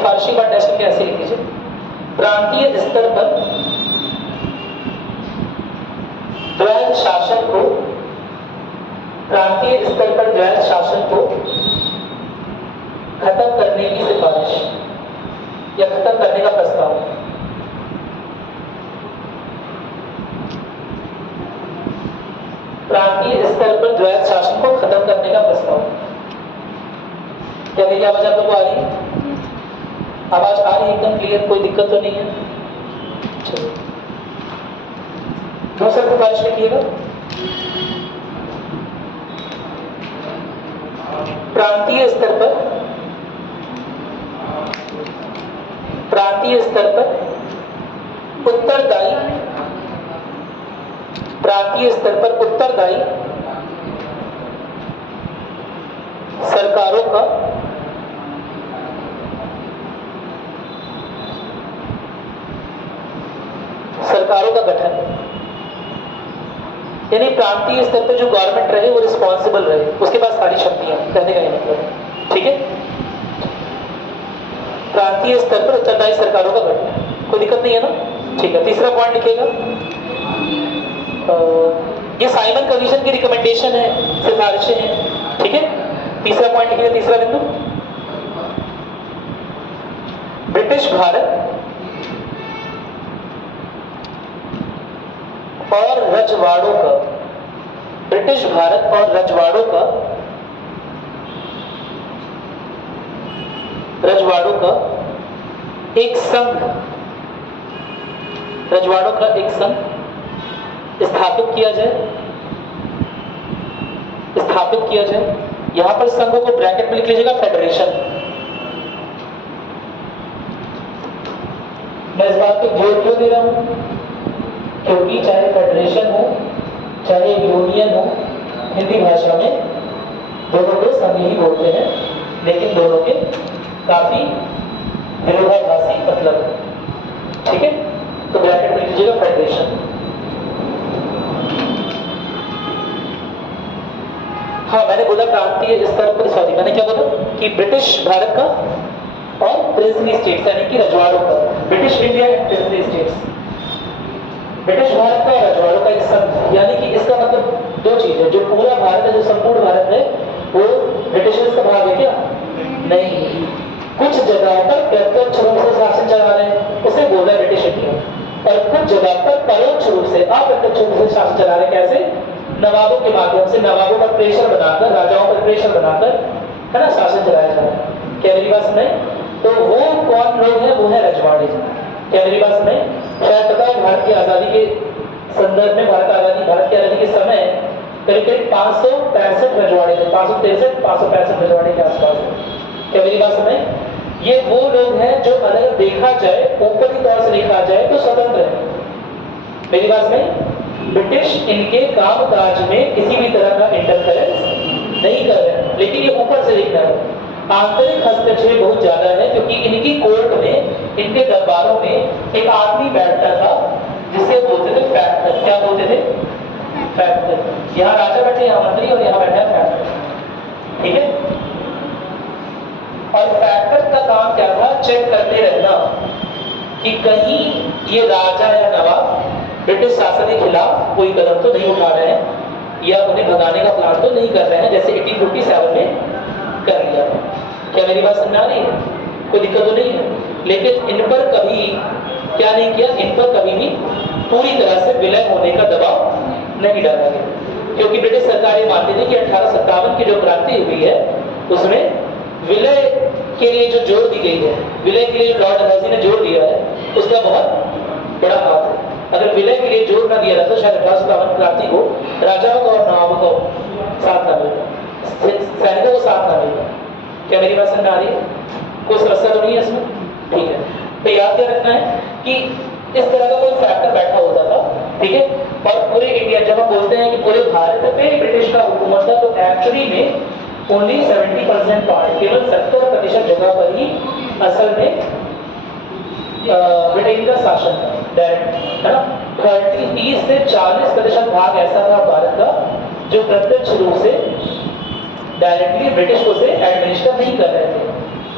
सिफारिशी बात डैश करके ऐसे लिख लीजिए, प्रांतीय स्तर पर द्वैध शासन को, प्रांतीय स्तर पर द्वैध शासन को खत्म करने की सिफारिश या खत्म करने का प्रस्ताव। प्रांतीय स्तर पर द्वैध शासन को खत्म करने का प्रस्ताव। क्या मेरी आवाज आप लोगों को आ रही है? आवाज आ रही है एकदम क्लियर, कोई दिक्कत तो नहीं है? चलो दूसरा सिफारिश लिखिएगा, प्रांतीय स्तर पर, प्रांतीय स्तर पर उत्तरदायी, प्रांतीय स्तर पर उत्तरदायी सरकारों का गठन, यानी प्रांतीय स्तर पर जो गवर्नमेंट रहे वो रिस्पॉन्सिबल रहे, उसके पास सारी शक्तियां, कहने का ये मतलब है। ठीक है, प्रांतीय स्तर पर उत्तरदायी सरकारों का गठन, कोई दिक्कत नहीं है ना? ठीक है, तीसरा पॉइंट लिखिएगा, ये साइमन कमीशन की रिकमेंडेशन है, सिफारिशें हैं। ठीक है, तीसरा पॉइंट लिखिएगा, तीसरा बिंदु, ब्रिटिश भारत और रजवाड़ों का, ब्रिटिश भारत और रजवाड़ों का, रजवाड़ों का एक संघ, रजवाड़ों का एक संघ स्थापित किया जाए, स्थापित किया जाए। यहां पर संघों को ब्रैकेट में लिख लीजिएगा, फेडरेशन। मैं इस बात को जोर क्यों दे रहा हूं? क्योंकि चाहे फेडरेशन हो चाहे यूनियन हो, हिंदी भाषा में दोनों को संघ ही बोलते हैं, लेकिन दोनों के काफी विरोधाभासी मतलब है। ठीक है, तो ब्रैकेट में लिख लीजिएगा फेडरेशन। हाँ, मैंने बोला प्रांतीय स्तर पर, सॉरी मैंने क्या बोला कि ब्रिटिश भारत का और प्रिंसली स्टेट्स यानी कि रजवाड़ों का, British India and princely states, British Bharat का और रजवाड़ों का एक संघ, यानी कि इसका मतलब दो चीज है, जो पूरा भारत है, जो संपूर्ण भारत है, वो ब्रिटिशर्स का भाग है क्या? नहीं, कुछ जगहों पर प्रत्यक्ष रूप से शासन चला रहे हैं, उसे बोला ब्रिटिश इंडिया, और कुछ जगह पर परोक्ष रूप से, अप्रत्यक्ष रूप से शासन चला रहे हैं। कैसे? नवाबों के माध्यम से, नवाबों पर प्रेशर बनाकर, राजाओं पर प्रेशर बनाकर, है ना, शासन चलाया जा रहा है। क्या मेरी बात सुने? तो वो कौन लोग हैं? वो है रजवाड़े। क्या मेरी बात सुने? शायद पता है भारत की आजादी के संदर्भ में, भारत की आजादी के समय करीब करीब 565 रजवाड़े थे, 565 रजवाड़े के आसपास है। क्या मेरी बात सुने? ये वो लोग हैं जो अगर देखा जाए, ऊपरी तौर से देखा जाए तो स्वतंत्र है। मेरी बात सुने? ब्रिटिश इनके काम काज में किसी भी तरह का इंटरफेरेंस नहीं कर रहे हैं, लेकिन ये ऊपर से दिख रहा है। आंतरिक हस्तक्षेप बहुत ज्यादा है, क्योंकि इनकी कोर्ट में, इनके दरबारों में एक आदमी बैठता था जिसे बोलते थे फैक्टर। क्या बोलते थे? फैक्टर। यहाँ राजा बैठे, यहाँ मंत्री, और यहाँ बैठा है फैक्टर। ठीक है, और फैक्टर का काम क्या था? चेक करते रहना कि कहीं ये राजा या नवाब ब्रिटिश शासन के खिलाफ कोई कदम तो नहीं उठा रहे हैं, या उन्हें भगाने का प्लान तो नहीं कर रहे हैं, जैसे 1857 में कर लिया था। क्या मेरी बात समझ आ रही है? कोई दिक्कत तो नहीं है? लेकिन इन पर कभी क्या नहीं किया, इन पर कभी भी पूरी तरह से विलय होने का दबाव नहीं डाला गया, क्योंकि ब्रिटिश सरकार ये मानती थी कि 1857 की जो क्रांति हुई है उसमें विलय के लिए जो जोर दी गई है, विलय के लिए जो लॉर्ड डलहौजी ने जोर दिया है, उसका बहुत बड़ा हाथ है। अगर विलय के लिए जोर ना दिया जाता तो शायद 1857 क्रांति को राजाओं को और नवाबों को साथ ना मिलता, सैनिकों को साथ ना मिलता। क्या मेरी बात समझ आ रही है? कोई समस्या तो नहीं है इसमें? ठीक है, तो याद क्या रखना है कि इस तरह का कोई फैक्टर बैठा होता था। ठीक है, और पूरे इंडिया, जब हम बोलते हैं कि पूरे भारत पे ब्रिटिश का हुकूमत था, तो एक्चुअली में ओनली 70% पार्ट, केवल 70% जगह पर ही असल में ब्रिटेन का शासन था डायरेक्ट, है ना। 30 से 40% भाग ऐसा था भारत का जो प्रत्यक्ष रूप से डायरेक्टली ब्रिटिश को से एडमिनिस्टर नहीं कर रहे थे।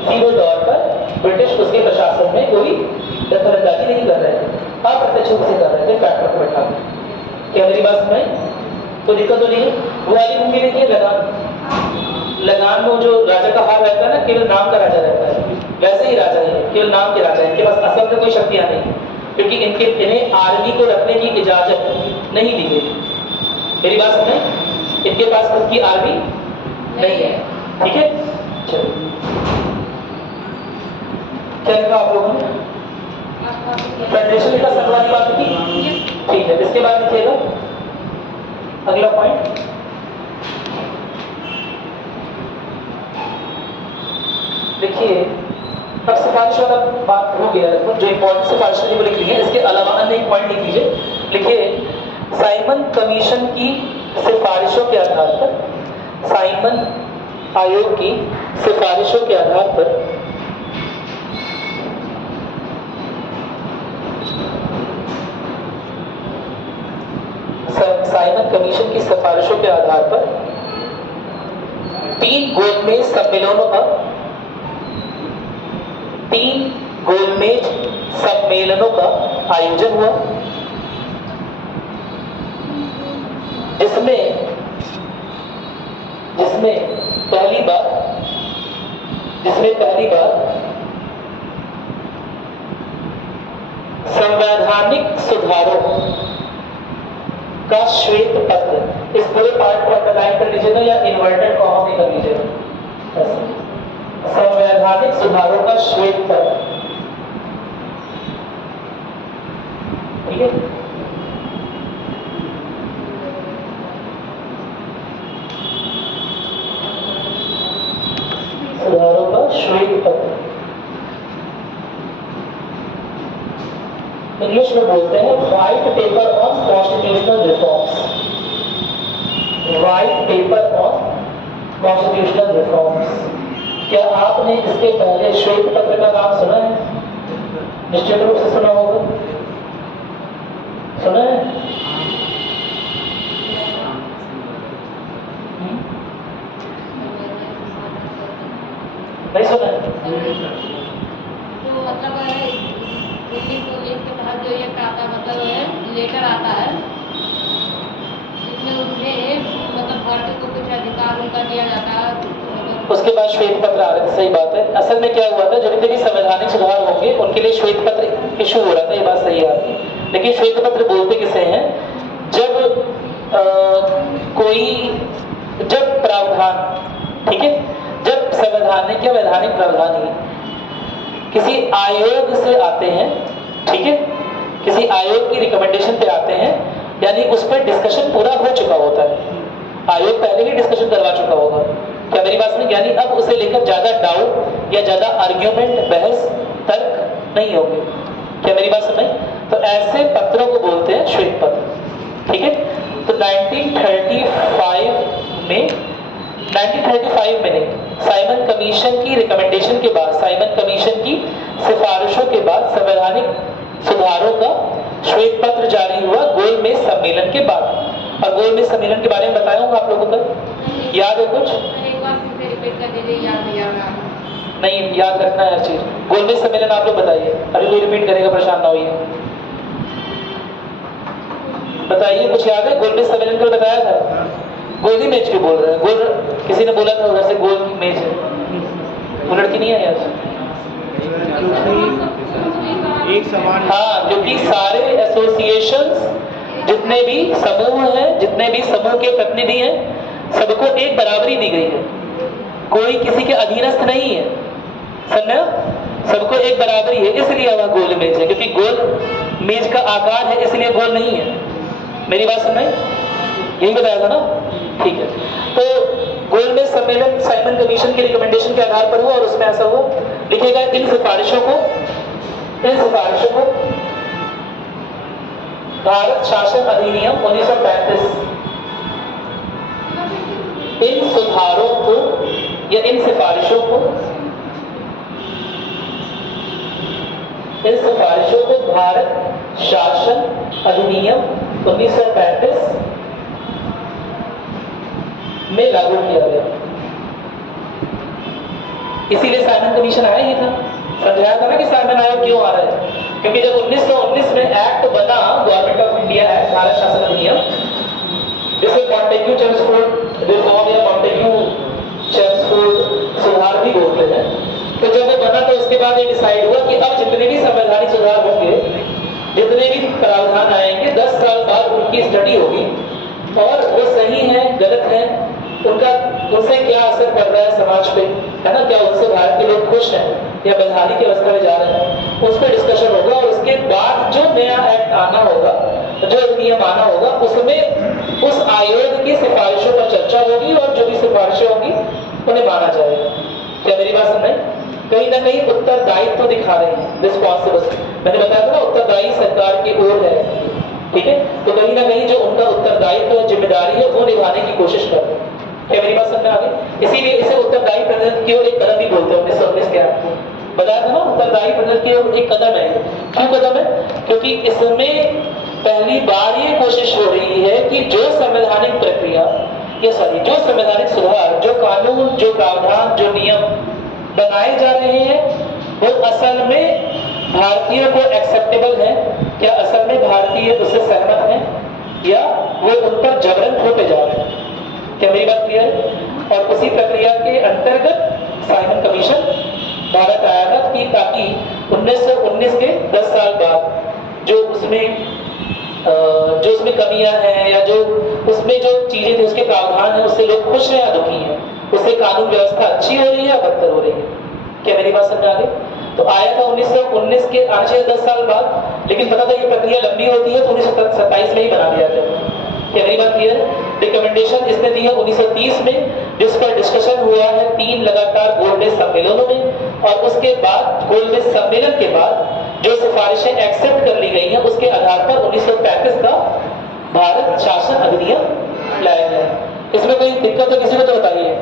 सीधे तौर पर ब्रिटिश उसके प्रशासन में कोई दखलंदाजी नहीं कर रहे थे, अप्रत्यक्ष रूप से कर रहे थे फैक्टर को बैठा के। क्या मेरी बात सुनाई? तो दिक्कत तो नहीं है। वो वाली मूवी देखिए लगान, लगान में जो राजा का हार रहता है ना, केवल नाम का राजा रहता है, वैसे ही राजा है, केवल नाम के राजा है, इनके पास असल में कोई शक्तियां नहीं, क्योंकि इन्हें आर्मी को रखने की इजाजत नहीं दी गई। मेरी बात सुने, इनके पास खुद की आर्मी नहीं है, ठीक है। चलो क्या लिखा आप लोगों ने? फेडरेशन लिखा, संघवादी बात की, ठीक है। इसके बाद लिखिएगा अगला पॉइंट, देखिए अब सिफारिश वाला बात हो गया, जो इंपॉर्टेंट सिफारिश वो लिख ली है, इसके अलावा अन्य पॉइंट लिख लीजिए। लिखिए साइमन कमीशन की सिफारिशों के आधार पर, साइमन आयोग की सिफारिशों के आधार पर साइमन कमीशन की सिफारिशों के आधार पर 3 गोलमेज सम्मेलनों का 3 गोलमेज सम्मेलनों का आयोजन हुआ, जिसमें पहली बार संवैधानिक सुधारों का श्वेत पत्र, इस पूरे पार्ट को अंडरलाइन कर लीजिएगा या इन्वर्टेड कॉमा में कर लीजिएगा, संवैधानिक सुधारों का श्वेत पत्र, ठीक है। सुधारों का श्वेत पत्र इंग्लिश में बोलते हैं white paper on constitutional reforms, white paper on constitutional reforms. क्या आपने इसके पहले श्वेत पत्र का नाम सुना है? निश्चित रूप से सुना होगा, सुना है? नहीं सुना है? तो मतलब दिल्ली पुलिस के तहत जो ये आता मतलब लेटर आता है, जिसमें उन्हें मतलब भारतीय को कुछ अधिकार उनका दिया जाता है, उसके बाद श्वेत पत्र आ रहे थे। सही बात है। असल में क्या हुआ था, जब जितने भी संवैधानिक सुधार होंगे उनके लिए श्वेत पत्र इशू हो रहा था, ये बात सही है आपकी। लेकिन श्वेत पत्र बोलते किसे हैं? जब जब प्रावधान, ठीक है, जब संवैधानिक या वैधानिक प्रावधान ही किसी आयोग से आते हैं, ठीक है, किसी आयोग की रिकमेंडेशन पे आते हैं, यानी उस पर डिस्कशन पूरा हो चुका होता है, आयोग पहले ही डिस्कशन करवा चुका होगा। क्या मेरी बात सुनी? यानी अब उसे लेकर ज्यादा डाउट या ज्यादा आर्ग्यूमेंट, बहस, तर्क नहीं होंगे। क्या मेरी बात सुनी? तो ऐसे पत्रों को बोलते हैं श्वेत पत्र, ठीक है। तो 1935 में साइमन कमीशन की रिकमेंडेशन के बाद, साइमन कमीशन की सिफारिशों के बाद संवैधानिक सुधारों का श्वेत पत्र जारी हुआ गोलमेज सम्मेलन के बाद। और गोलमेज सम्मेलन के बारे में बताया हूँ आप लोगों को, याद है कुछ? एक बार फिर रिपीट कर दीजिए, याद नहीं, याद रखना है हर चीज। गोलमेज सम्मेलन आप लोग बताइए, अभी कोई रिपीट करेगा परेशान ना होइए, बताइए कुछ याद है? गोलमेज सम्मेलन को बताया था, गोली मेज क्यों बोल रहे हैं? गोल किसी ने बोला था उधर से, गोल मेज है, वो लड़की नहीं है यार। एक समान, हाँ, क्योंकि सारे एसोसिएशंस, जितने भी समूह हैं, जितने भी समूह के प्रतिनिधि हैं, सबको एक बराबरी दी गई है, कोई किसी के अधीनस्थ नहीं है, समझा? सबको एक बराबरी है, इसलिए वह गोल मेज है, क्योंकि गोल मेज का आकार है, इसलिए गोल नहीं है। मेरी बात सुन रहे? यही बताया था ना, ठीक है। तो गोलमेज सम्मेलन साइमन कमीशन की रिकमेंडेशन के आधार पर हुआ और उसमें ऐसा हुआ। लिखिएगा इन सिफारिशों को भारत शासन अधिनियम 1935, इन सुधारों को या इन सिफारिशों को भारत शासन अधिनियम 1935 में लागू किया गया। इसीलिए साइमन कमीशन आया ही था, समझाया था ना कि साइमन आयोग क्यों आ रहा है, क्योंकि जब 1919 में एक्ट बना, government of India act, Bharat शासन अधिनियम, जिसे मॉन्टेग्यू चेम्सफोर्ड रिफॉर्म या मॉन्टेग्यू चेम्सफोर्ड सुधार भी बोलते हैं, तो जब वो बना तो उसके बाद ये डिसाइड हुआ कि अब जितने भी संवैधानिक सुधार होंगे, जितने भी प्रावधान आएंगे, 10 साल बाद उनकी स्टडी होगी और वो सही है गलत है, उनका उनसे क्या असर पड़ रहा है समाज पे, है ना, क्या उनसे भारत के लोग खुश हैं या बदहाली की अवस्था में जा रहे हैं, उस पर डिस्कशन होगा और उसके बाद जो नया एक्ट आना होगा, जो नियम आना होगा, उसमें उस आयोग की सिफारिशों पर चर्चा होगी और जो भी सिफारिशें होंगी उन्हें माना जाएगा। क्या मेरी बात समझ? कहीं ना कहीं उत्तरदायित्व तो दिखा रहे हैं, रिस्पॉन्सिबल, मैंने बताया था ना उत्तरदायी सरकार की ओर है, ठीक है, तो कहीं ना कहीं जो उनका उत्तरदायित्व जिम्मेदारी है वो निभाने की कोशिश कर रहे हैं। क्या मेरी बात समझ में आ गई? इसीलिए इसे उत्तरदायी प्रतिनिधित्व की ओर एक कदम भी बोलते हैं 1919 के एक्ट को, बताया था ना, उत्तरदायी प्रतिनिधित्व की ओर एक कदम है। क्यों कदम है? क्योंकि इसमें पहली बार ये कोशिश हो रही है कि जो संवैधानिक प्रक्रिया जो संवैधानिक सुधार, जो कानून, जो प्रावधान, जो नियम बनाए जा रहे हैं, वो असल में भारतीयों को एक्सेप्टेबल है, क्या असल में भारतीय उससे सहमत हैं, या वो उन पर जबरन थोपे जा रहे हैं। क्या मेरी बात क्लियर है? और उसी प्रक्रिया के अंतर्गत साइमन कमीशन भारत आया था कि ताकि 1919 के 10 साल बाद जो उसमें कमियां हैं या जो उसमें जो चीजें थी, उसके प्रावधान हैं, उससे लोग खुश हैं या दुखी हैं, उससे कानून व्यवस्था अच्छी हो रही है या बदतर हो रही है। क्या मेरी बात समझ आ गई? तो आया था 1919 के आने से 10 साल बाद, लेकिन पता था ये प्रक्रिया लंबी होती है, तो 1927 में ही बना दिया था। क्या मेरी बात क्लियर? रिकमेंडेशन इसने दी है 1930 में, जिस पर डिस्कशन हुआ है 3 लगातार गोलमेज सम्मेलनों में, और उसके बाद गोलमेज सम्मेलन के बाद जो सिफारिशें एक्सेप्ट कर ली गई हैं, उसके आधार पर 1935 का भारत शासन अधिनियम लाया गया। इसमें कोई दिक्कत है किसी को तो बताइए,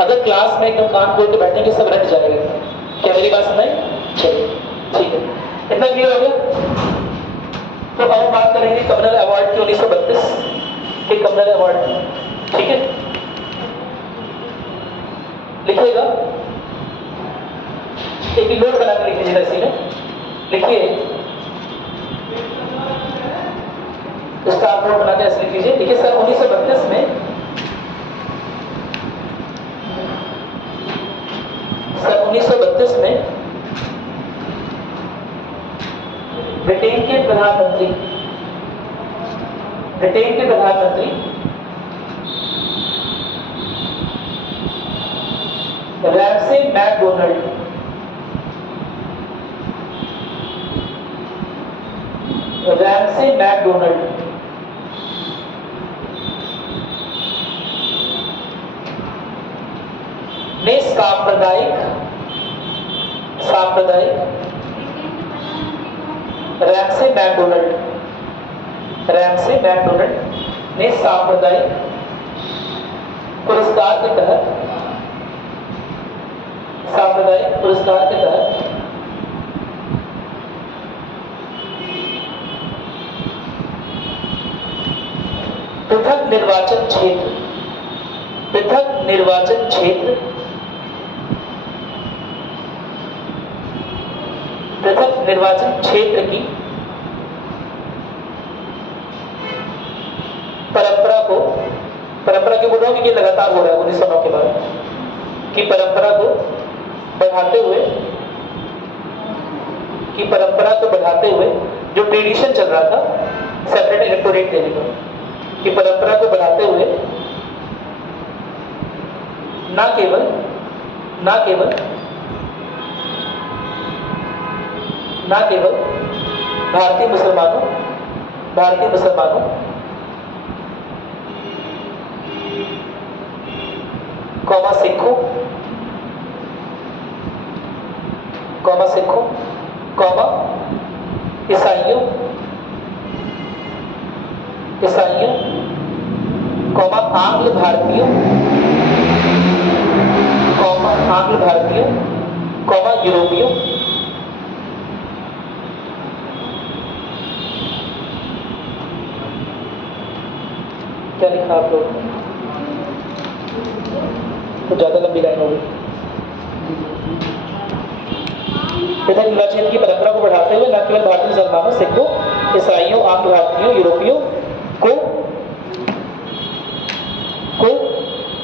अगर क्लास में एकदम कान खोल के बैठेंगे सब रख जाएगा। क्या मेरी बात सुनाई? चलिए ठीक है, इतना क्लियर हो गया। तो अब हम बात करेंगे कमनल अवार्ड की, 1932 के कमनल अवार्ड, ठीक है, लिखिएगा, एक नोट बना के लिख लीजिएगा, इसी में लिखिए, स्टार नोट बना के ऐसे लिख लीजिए। देखिए सर 1932 में ब्रिटेन के प्रधानमंत्री रैमसे मैकडोनाल्ड ने सांप्रदायिक रैमसे मैकडोनाल्ड ने सांप्रदायिक पुरस्कार के तहत पृथक निर्वाचन क्षेत्र की परंपरा क्यों बोल रहा हूं कि ये लगातार हो रहा है 1909 के बाद की परंपरा को बढ़ाते हुए जो ट्रेडिशन चल रहा था सेपरेट इलेक्टोरेट देने का, की परंपरा को बढ़ाते हुए ना केवल भारतीय मुसलमानों सिखों ईसाइयों आंग्ल भारतीयों यूरोपियों क्या लिखा आप लोग? तो ज्यादा लंबी लाइन हो गई। इधर निर्वाचन की परंपरा को बढ़ाते हुए न केवल भारतीय मुसलमानों, सिखों, ईसाइयों, आंग्ल भारतीयों, यूरोपियों को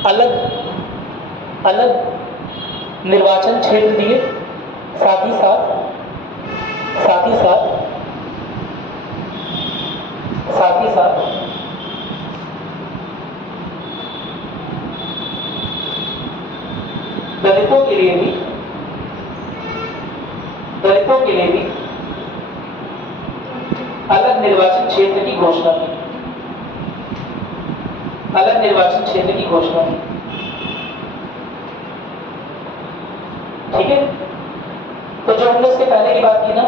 अलग अलग निर्वाचन क्षेत्र दिए, साथ ही साथ दलितों के लिए भी अलग निर्वाचन क्षेत्र की घोषणा की। ठीक है, तो जो हमने उसके पहले की बात की ना,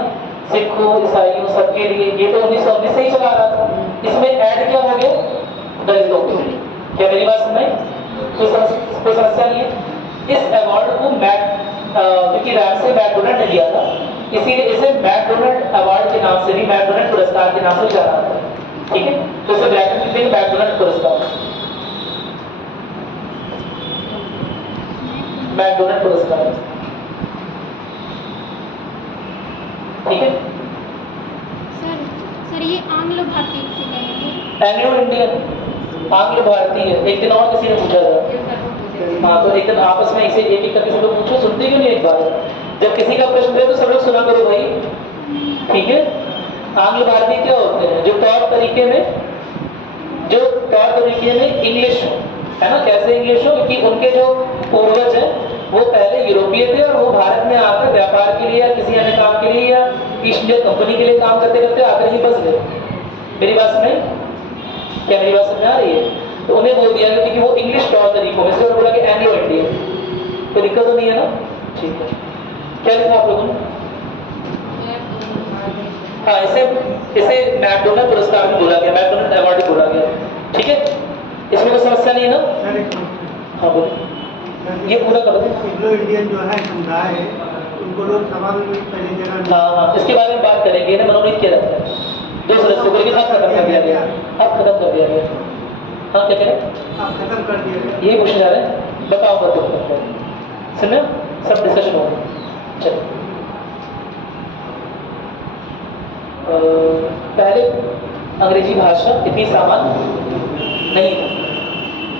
सिखों, ईसाइयों, सबके लिए, ये तो 1919 से ही चला रहा था। इसमें ऐड क्या हो गया? दलितों के लिए। क्या मेरी बात सुन रहे हैं? कोई समस्या नहीं है। इस अवार्ड को क्योंकि रैमसे मैकडोनल्ड ने दिया था, इसीलिए इसे मैकडोनल्ड अवार्ड के नाम से भी, मैकडोनल्ड पुरस्कार के नाम से जाना जाता है। ठीक है, तो इसे ब्रैकेट में लिखेंगे मैकडोनल्ड पुरस्कार, मैकडोनल्ड पुरस्कार। ठीक है सर ये आंग्ल भारतीय किसे कहेंगे? एंग्लो इंडियन, आंग्ल भारतीय। एक दिन और किसी ने पूछा था, हाँ, तो एक दिन आपस में इसे एक एक करके सब लोग पूछो, सुनते क्यों नहीं एक बार? जब किसी का प्रश्न दे तो सब लोग सुना करो भाई। ठीक है, आंग्ल भारतीय क्या होते हैं? जो तौर तरीके में इंग्लिश हो, है ना? कैसे इंग्लिश हो? क्योंकि उनके जो पूर्वज हैं वो पहले यूरोपीय थे और वो भारत में आकर व्यापार के लिए या किसी अन्य काम के लिए या ईस्ट इंडिया कंपनी के लिए काम करते करते आकर ही बस गए। मेरी बात सुन रहे? क्या मेरी बात समझ आ रही है? तो उन्हें बोल दिया क्योंकि वो इंग्लिश तौर तरीकों में से, उन्होंने बोला कि एंग्लो इंडियन। कोई दिक्कत तो नहीं है ना? ठीक है, क्या लिखा आप लोगों ने? हाँ, इसे मैकडोनल्ड पुरस्कार भी बोला गया, मैकडोनल्ड अवार्ड भी बोला गया। ठीक है, इसमें कोई समस्या नहीं है ना? हाँ बोलिए, ये पूरा कर दो। एंग्लो इंडियन जो है समुदाय है, उनको लोकसभा में भी पहले जगह। हाँ, इसके बारे में बात करेंगे। इन्हें मनोनीत किया जाता है 2 सदस्यों को, लेकिन अब खत्म कर दिया गया। हाँ, क्या कह रहे हैं? आप खत्म कर दिया गया। यही पूछने जा रहे हैं, बताओ बताओ। सुन रहे हो? सब डिस्कशन होगा। चलो, पहले अंग्रेजी भाषा इतनी सामान्य नहीं थी।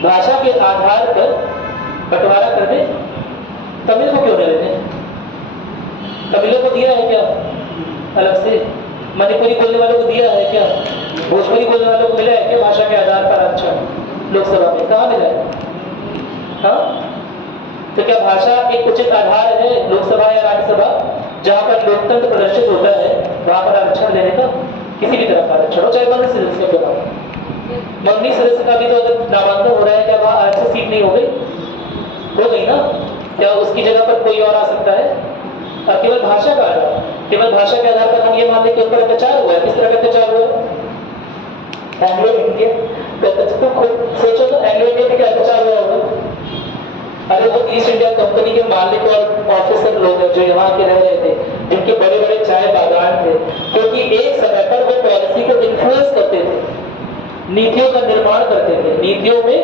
भाषा के आधार पर बंटवारा करने तमिल को क्यों नहीं लेते? तमिलों को दिया है क्या अलग से? मणिपुरी बोलने वालों को दिया है क्या? भोजपुरी बोलने वालों को मिला है क्या भाषा के आधार पर आरक्षण लोकसभा में? कहाँ मिला है? हाँ, तो क्या भाषा एक उचित आधार है लोकसभा या राज्यसभा जहां पर लोकतंत्र प्रदर्शित होता है वहां पर आरक्षण देने का? किसी भी तरह का आरक्षण हो, चाहे 19 सदस्य का हो। 19 सदस्य का भी तो अगर नामांकन हो रहा है, क्या वहां आरक्षण सीट नहीं हो गई ना? क्या उसकी जगह पर कोई और आ सकता है? और केवल भाषा का आधार, केवल भाषा के आधार पर हम ये मानते हैं कि उन पर अत्याचार हुआ है। किस तरह का अत्याचार हुआ है? एंग्लो इंडियन तो खुद सोचो तो, एंग्लो इंडियन में क्या अत्याचार हुआ होगा? अरे वो ईस्ट इंडिया कंपनी के मालिक और ऑफिसर लोग हैं जो यहाँ के रह रहे थे, जिनके बड़े बड़े चाय बागान थे, क्योंकि एक समय पर वो पॉलिसी को इन्फ्लुएंस करते थे, नीतियों का निर्माण करते थे, नीतियों में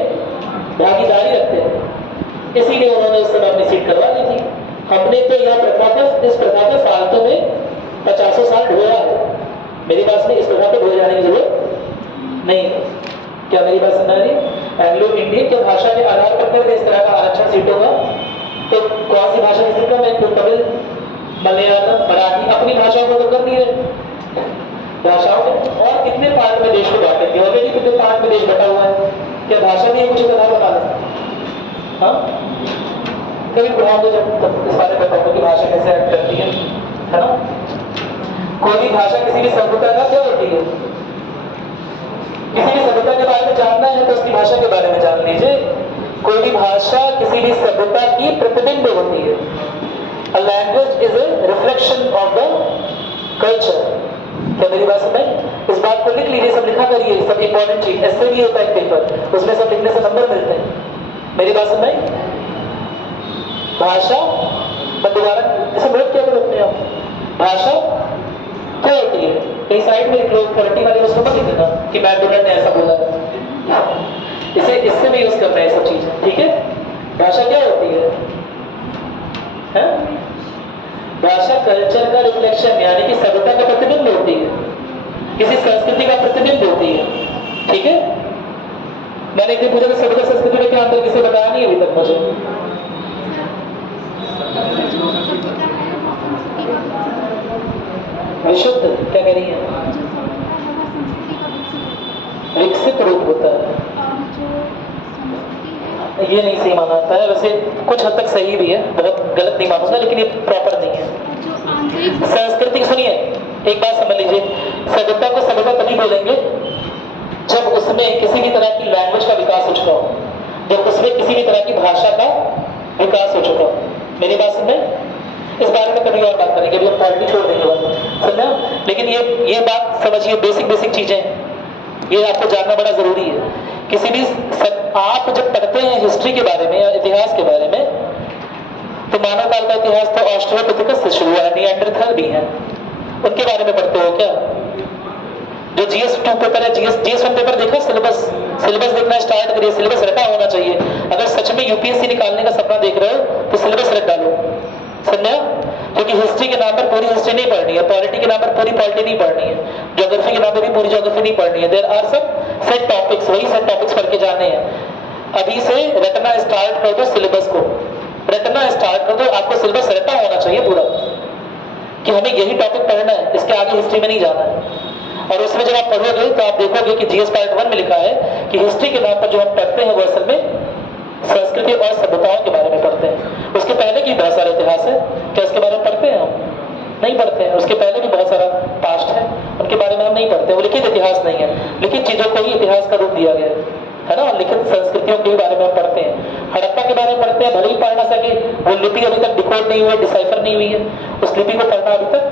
भागीदारी रखते थे, इसीलिए उन्होंने उस समय अपनी सीट करवा ली थी। हमने तो यह इस प्रथा का फालतू में 50 साल ढोया है। मेरी बात नहीं, इस प्रथा को ढोए जाने की जरूरत नहीं है। क्या मेरी बात समझ रही? एंग्लो इंडियन के भाषा के आधार पर कर दे इस तरह का आरक्षण सीटों का, तो कौन सी भाषा की कम है? तो तमिल, मलयालम, मराठी, अपनी भाषाओं को तो कर दिए भाषाओं में। और कितने पार्ट में देश को बांटेंगे? ऑलरेडी कितने पार्ट में देश बटा हुआ है। क्या भाषा में कुछ आधार बता दें? हाँ, कभी पढ़ाओ तो जब इस बारे में बताओ कि भाषा कैसे एक्ट करती है ना? कोई भी भाषा किसी भी सभ्यता का क्या होती है? किसी भी सभ्यता के बारे में जानना है तो उसकी भाषा के बारे में जान लीजिए। कोई भी भाषा किसी भी सभ्यता की प्रतिबिंब होती है। A language is a reflection of the culture। क्या मेरी बात समझ? इस बात को लिख लीजिए, सब लिखा करिए, सब इंपॉर्टेंट चीज। ऐसे भी होता है पेपर, उसमें सब लिखने से नंबर मिलते हैं। मेरी बात समझ? भाषा दोबारा इसे नोट क्या करो अपने आप। भाषा क्या होती है? कहीं साइड में लिख लो, 30 वाले उसको मत लिख देना कि मैकडोनल्ड ने ऐसा बोला है। इससे भी यूज करना है सब चीज। ठीक है, भाषा क्या होती है? रिफ्लेक्शन यानी कि सभ्यता का प्रतिबिंब होती है, किसी संस्कृति का प्रतिबिंब होती है। ठीक है, मैंने एक दिन पूछा कि सभ्यता संस्कृति में क्या अंतर, किसे बताया नहीं अभी तक मुझे। जो सभ्यता है वो संस्कृति का विशुद्ध क्या कह रही है, जो सभ्यता है वो संस्कृति का विकसित रूप होता है। और जो संस्कृति है ये नहीं सही माना जाता है, वैसे कुछ हद तक सही भी है, बहुत गलत नहीं मानूंगा, लेकिन ये प्रॉपर नहीं है। और जो आंतरिक संस्कृति, सुनिए एक बात समझ लीजिए, सभ्यता को सभ्यता तभी बोलेंगे जब उसमें किसी भी तरह की लैंग्वेज का विकास हो चुका हो, जब उसमें किसी भी तरह की भाषा का विकास हो चुका हो। मेरी बात सुन रहे? इस बारे में कभी और बात करेंगे, अभी हम पॉलिटी छोड़ देंगे बात, समझा? लेकिन ये बात समझिए, बेसिक चीजें ये आपको जानना बड़ा जरूरी है। किसी भी आप जब पढ़ते हैं हिस्ट्री के बारे में या इतिहास के बारे में, तो मानव काल का इतिहास तो ऑस्ट्रेलोपिथेकस से शुरू हुआ है, निएंडरथल भी है, उनके बारे में पढ़ते हो क्या? जो GS2 पेपर है, GS1 पेपर देखा, सिलेबस देखना स्टार्ट करिए, सिलेबस रटा होना चाहिए। अगर सच में UPSC निकालने का सपना देख रहे हो तो सिलेबस रट डालो, समझा? क्योंकि हिस्ट्री के नाम पर पूरी हिस्ट्री नहीं पढ़नी है, पॉलिटी के नाम पर पूरी पॉलिटी नहीं पढ़नी है, ज्योग्राफी के नाम पर भी पूरी ज्योग्राफी नहीं पढ़नी है। There are some set topics, वही सेट टॉपिक्स पढ़ के जाने हैं। अभी से रटना स्टार्ट कर दो, सिलेबस को रटना स्टार्ट कर दो। आपको सिलेबस रटा होना चाहिए पूरा कि हमें यही टॉपिक पढ़ना है, इसके आगे हिस्ट्री में नहीं जाना है। और उसमें जब आप पढ़ोगे तो आप देखोगे कि GS पार्ट 1 में लिखा है कि हिस्ट्री के नाम पर जो हम पढ़ते हैं वो असल में संस्कृति और सभ्यताओं के बारे में पढ़ते हैं। उसके पहले की बहुत सारा इतिहास है, क्या उसके बारे में पढ़ते हैं हम? नहीं पढ़ते हैं। उसके पहले भी बहुत सारा पास्ट है, उनके बारे में हम नहीं पढ़ते। वो लिखित इतिहास नहीं है, लिखित चीजों को ही इतिहास का रूप दिया गया है ना। लिखित संस्कृतियों के बारे में हम पढ़ते हैं, हड़प्पा के बारे में पढ़ते हैं, भले ही पढ़ ना सके, वो लिपि अभी तक डिकोड नहीं हुई, डिसाइफर नहीं हुई है, उस लिपि को पढ़ना अभी तक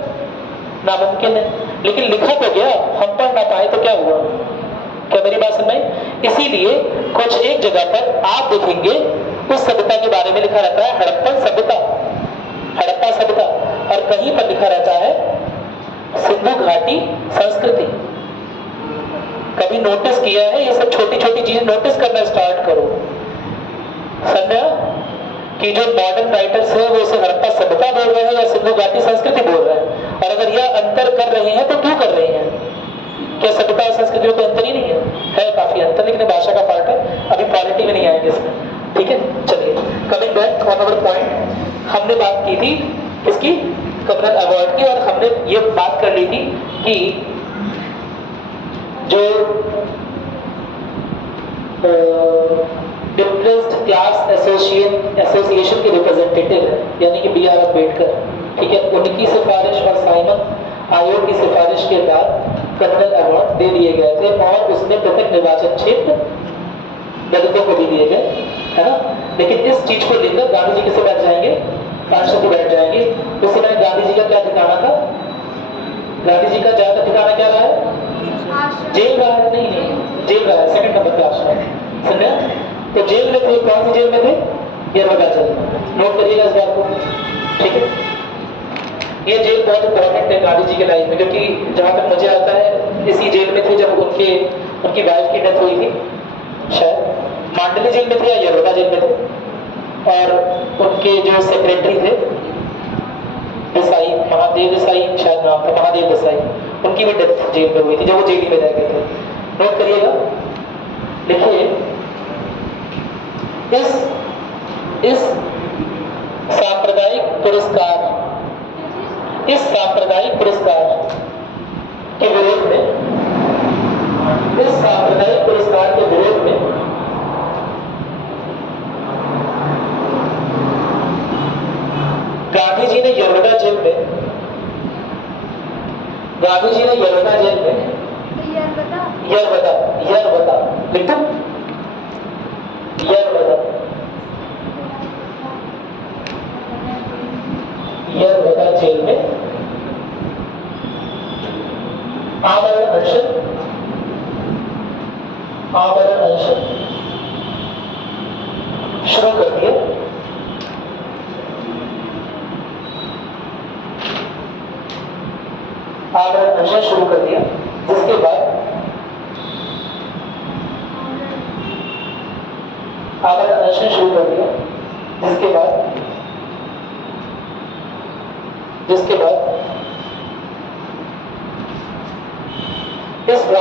नामुमकिन है। लेकिन लिखा तो गया, हम पढ़ ना पाए तो क्या हुआ? क्या मेरी बात समझ? इसीलिए कुछ एक जगह पर आप देखेंगे उस सभ्यता के बारे में लिखा रहता है हड़प्पन सभ्यता, हड़प्पा सभ्यता, और कहीं पर लिखा रहता है सिंधु घाटी संस्कृति। कभी नोटिस किया है? ये सब छोटी छोटी चीजें नोटिस करना स्टार्ट करो, समझा? कि जो मॉडर्न राइटर्स है वो इसे हड़प्पा सभ्यता बोल रहे हैं या सिंधु घाटी संस्कृति बोल रहे हैं। और अगर यह अंतर कर रहे हैं तो क्यों कर रहे हैं? क्या सभ्यता और संस्कृति में कोई अंतर ही नहीं है काफी अंतर, लेकिन भाषा का पार्ट है। अभी पॉलिटी में नहीं आएंगे इसमें, ठीक है? चलिए, coming back on our point, हमने बात की थी किसकी? कमनल अवार्ड की। और हमने ये बात कर ली थी कि जो डिप्रेस्ड क्लास एसोसिएशन के रिप्रेजेंटेटिव है, यानी कि BR अम्बेडकर, ठीक है, उनकी सिफारिश और साइमन आयोग की सिफारिश के बाद कर्नल अवार्ड दे दिए गए थे। और उसमें पृथक निर्वाचन क्षेत्र दलितों को भी दिए गए, है ना। लेकिन इस चीज को लेकर गांधी जी किसे बैठ जाएंगे? राष्ट्रपति बैठ जाएंगे। उस समय गांधी जी का क्या ठिकाना था? गांधी जी का ज्यादा ठिकाना क्या रहा है? जेल रहा है? नहीं, जेल रहा है, सेकंड नंबर का आश्रम, समझा? तो जेल में थे, कौन सी जेल में थे? यरवदा जेल। नोट करिएगा इस बात को, ठीक है? ये जेल बहुत इंपॉर्टेंट है गांधी जी के लाइफ में, क्योंकि जहां तक मुझे आता है इसी जेल में थे जब उनकी वाइफ की डेथ हुई थी, शायद मांडली जेल में थे या यरवदा जेल में थे। और उनके जो सेक्रेटरी थे देसाई, महादेव देसाई शायद नाम था, महादेव देसाई, उनकी भी डेथ जेल में हुई थी जब वो जेल में रह गए थे। नोट करिएगा, देखिए इस सांप्रदायिक पुरस्कार के विरोध में, इस सांप्रदायिक पुरस्कार के विरोध में गांधी जी ने यरवदा जेल में यरवदा लिखो, यरवदा जेल में आमरण अनशन शुरू कर दिया। आमरण अनशन शुरू कर दिया, जिसके बाद आमरण अनशन शुरू कर दिया, जिसके बाद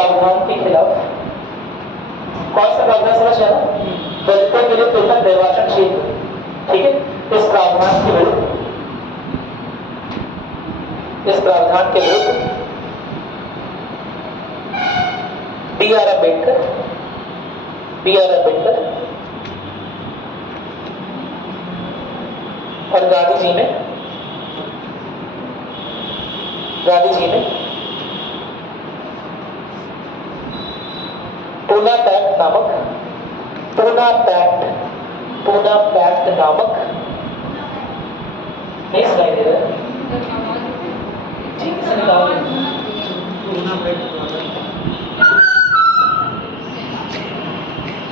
प्रावधान के खिलाफ, कौन सा प्रावधान समझ आया? दलितों के लिए पृथक निर्वाचन क्षेत्र, ठीक है। इस प्रावधान के विरुद्ध, इस प्रावधान के विरुद्ध बी आर अम्बेडकर और गांधी जी ने पूना पैक्ट नामक, नहीं सुनाई दे रहा है? ठीक से निकाल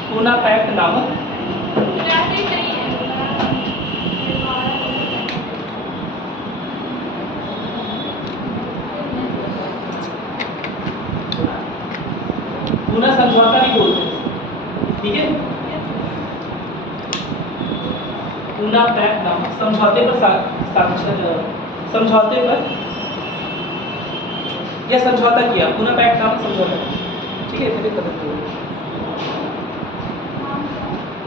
पूना पैक्ट नामक पूना समझौता भी बोलते हैं, ठीक है। पूना पैक्ट नामक समझौते पर समझौते पर यह समझौता किया, पूना पैक्ट नामक समझौता, ठीक है। फिर खत्म।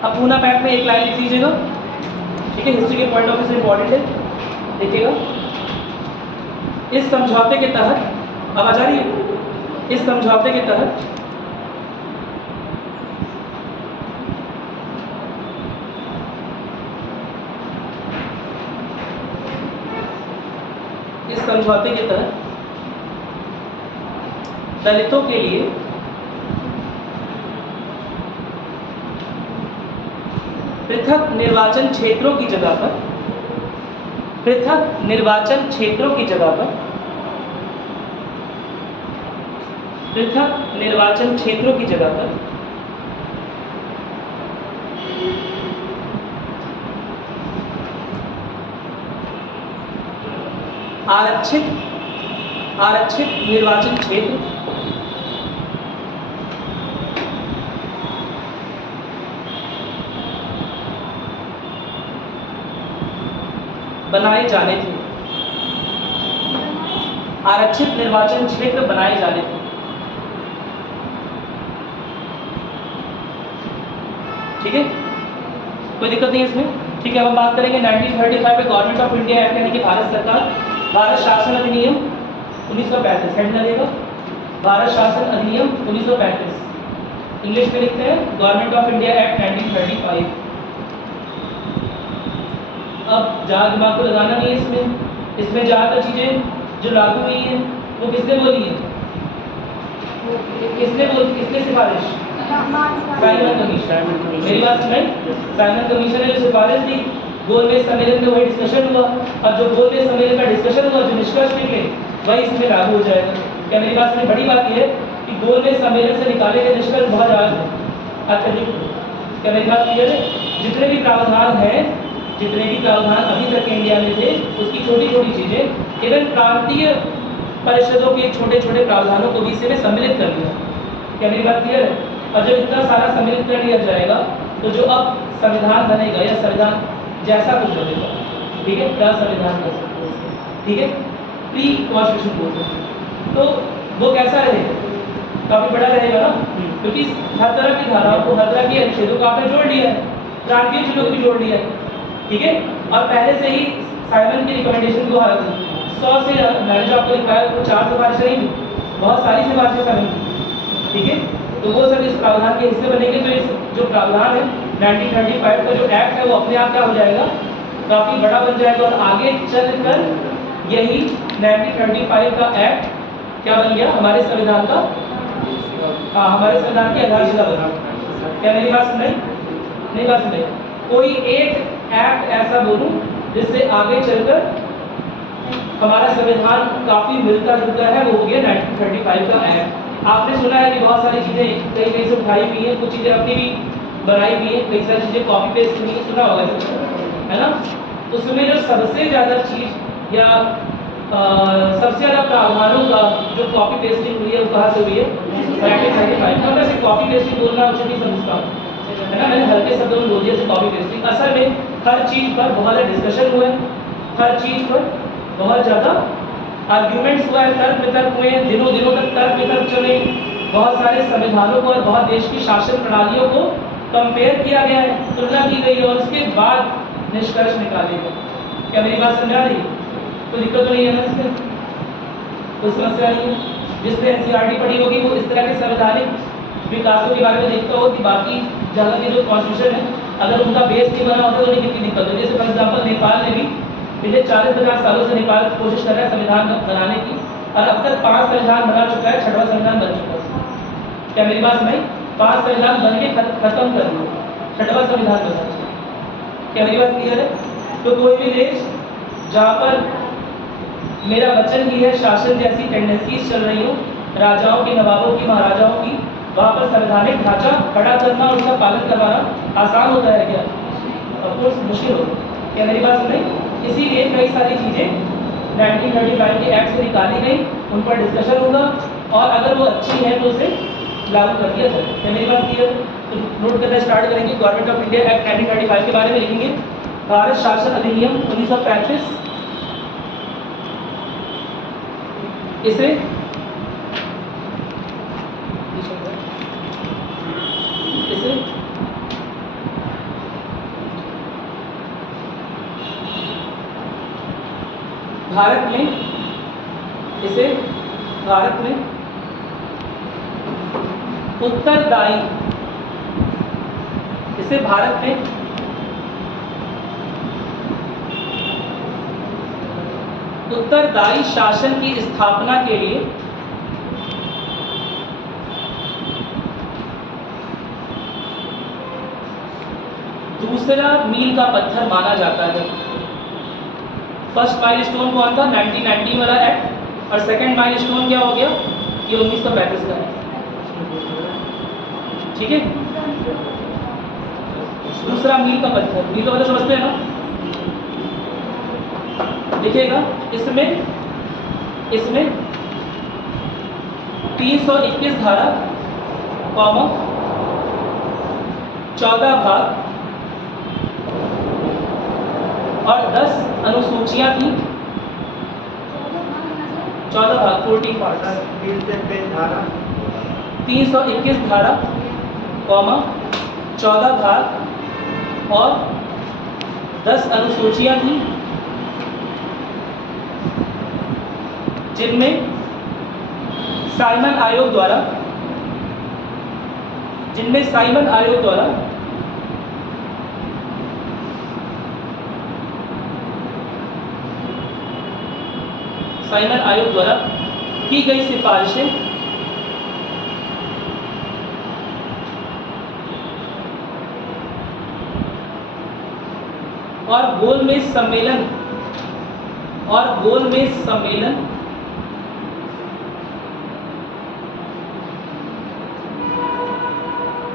अब पूना पैक्ट में एक लाइन लिख लीजिएगा, ठीक है, हिस्ट्री के पॉइंट ऑफ व्यू से इंपॉर्टेंट है, देखिएगा। इस समझौते के तहत, आवाज आ रही है? इस समझौते के तहत दलितों के लिए पृथक निर्वाचन क्षेत्रों की जगह पर आरक्षित निर्वाचन क्षेत्र बनाए जाने थे, आरक्षित निर्वाचन क्षेत्र बनाए जाने थे, ठीक है। कोई दिक्कत नहीं है इसमें, ठीक है। अब हम बात करेंगे 1935 में गवर्नमेंट ऑफ इंडिया एक्ट, यानी कि भारत सरकार, भारत शासन अधिनियम 1935, हेड लगेगा भारत शासन अधिनियम 1935, इंग्लिश में लिखते हैं गवर्नमेंट ऑफ इंडिया एक्ट 1935। अब ज़्यादा दिमाग को लगाना नहीं है इसमें ज़्यादातर चीज़ें जो लागू हुई हैं वो किसने बोली है? किसने सिफारिश? Simon commission. मेरी बात सुनाई? साइमन कमीशन ने जो सिफारिश दी, गोलमेज सम्मेलन में वही डिस्कशन हुआ, और जो गोलमेज सम्मेलन का डिस्कशन हुआ, जो निष्कर्ष निकले वही इसमें लागू हो जाएगा। क्या मेरी बात सुनी? बड़ी बात यह है कि गोलमेज सम्मेलन से निकाले गए निष्कर्ष बहुत ज़्यादा अत्यधिक। क्या मेरी बात क्लियर है? जितने भी प्रावधान अभी तक इंडिया में थे, उसकी छोटी छोटी चीज़ें, इवन प्रांतीय परिषदों के छोटे छोटे प्रावधानों को भी इसी में सम्मिलित कर दिया। क्या मेरी बात क्लियर है? और जब इतना सारा सम्मिलित कर लिया जाएगा तो जो अब संविधान बनेगा या संविधान जैसा कुछ बनेगा, ठीक है, क्या संविधान कर सकते हैं, ठीक है, प्री कॉन्स्टिट्यूशन बोल सकते हैं, तो वो कैसा रहेगा? काफ़ी बड़ा रहेगा ना, क्योंकि हर तरह की धाराओं को, हर तरह के अनुच्छेदों को आपने जोड़ लिया है, प्रांतीय चीज़ों को भी जोड़ लिया है, ठीक है। और पहले से ही साइमन की रिकमेंडेशन को 100 से, मैंने जो आपको लिखाया वो 4 सिफारिशें नहीं, बहुत सारी सिफारिशें साइमन की, ठीक है। तो वो सब इस प्रावधान के हिस्से बनेंगे। तो इस जो प्रावधान है 1935 का जो एक्ट है वो अपने आप क्या हो जाएगा? काफ़ी बड़ा बन जाएगा, और आगे चलकर यही 1935 का एक्ट क्या बन गया? हमारे संविधान का, हमारे संविधान की आधारशिला बना। क्या मेरी बात सुन रही? नहीं बात सुन रही? कोई एक एक्ट ऐसा बोलूं जिससे आगे चलकर हमारा संविधान काफ़ी मिलता जुलता है, वो हो गया 1935 का एक्ट। आपने सुना है कि बहुत सारी चीज़ें कहीं कहीं से उठाई हुई हैं, कुछ चीज़ें अपनी भी बनाई हुई हैं, कई सारी चीज़ें कॉपी पेस्ट हुई हैं, सुना होगा है ना। उसमें जो सबसे ज़्यादा चीज़ या सबसे ज़्यादा प्रावधानों का जो कॉपी पेस्टिंग हुई है वो कहाँ से हुई है? 1935। तो वैसे कॉपी पेस्टिंग बोलना उचित नहीं समझता हूँ, है ना, मैंने हल्के शब्दों में बोल दिया कॉपी पेस्टिंग। असल में हर चीज़ पर बहुत ज़्यादा डिस्कशन हुआ है, हर चीज़ पर बहुत ज़्यादा आर्ग्यूमेंट्स हुआ है, तर्क वितर्क हुए हैं, दिनों तक तर्क वितर्क चले, बहुत सारे संविधानों को और बहुत देश की शासन प्रणालियों को कंपेयर किया गया है, तुलना की गई है और उसके बाद निष्कर्ष निकाले गए। क्या मेरी बात समझ आ रही है? कोई दिक्कत तो नहीं है ना इसमें? कोई समस्या नहीं है? जिसने एनसीईआरटी पढ़ी होगी वो इस तरह के संवैधानिक विकासों के बारे में देखता हो कि बाकी जगह के जो कॉन्स्टिट्यूशन है अगर उनका बेस नहीं बना होता तो उन्हें कितनी दिक्कत होती है। जैसे फॉर एग्जाम्पल नेपाल ने भी पिछले 40-50 सालों से नेपाल कोशिश कर रहा है संविधान बनाने की और अब तक 5 संविधान बना चुका है, 6वां संविधान बन चुका है। क्या मेरी बात समझ? 5 संविधान बन के खत्म कर दिया, 6वां संविधान बना चुका है। क्या मेरी बात क्लियर है? तो कोई भी देश जहाँ पर मेरा वचन ही है शासन जैसी टेंडेंसीज चल रही हो, राजाओं की, नवाबों की, महाराजाओं की, वहाँ पर संवैधानिक ढांचा खड़ा करना और उसका पालन करवाना आसान होता है क्या? ऑफकोर्स मुश्किल होता है। क्या मेरी बात समझ? इसीलिए कई सारी चीज़ें 1935 के एक्ट से निकाली गई, उन पर डिस्कशन होगा और अगर वो अच्छी है तो उसे लागू कर दिया जाए। क्या मेरी बात क्लियर है? तो नोट करना स्टार्ट करेंगे। गवर्नमेंट ऑफ इंडिया एक्ट 1935 के बारे में लिखेंगे। भारत शासन अधिनियम 1935, इसे भारत में उत्तरदायी, इसे भारत में उत्तरदायी शासन की स्थापना के लिए दूसरा मील का पत्थर माना जाता है। फर्स्ट माइलस्टोन कौन था? 1919 वाला एक्ट, और सेकंड माइलस्टोन क्या हो गया? ये 1935 का है। ठीक है, दूसरा मील का पत्थर, मील का पत्थर समझते हैं ना? लिखिएगा इसमें 321 धारा, 14 भाग और 10 अनुसूचियां थी। 14 भाग, 14 पार्ट। 321 धारा, 14 भाग और 10 अनुसूचियां थी, जिनमें साइमन आयोग द्वारा की गई सिफारिशें और गोलमेज सम्मेलन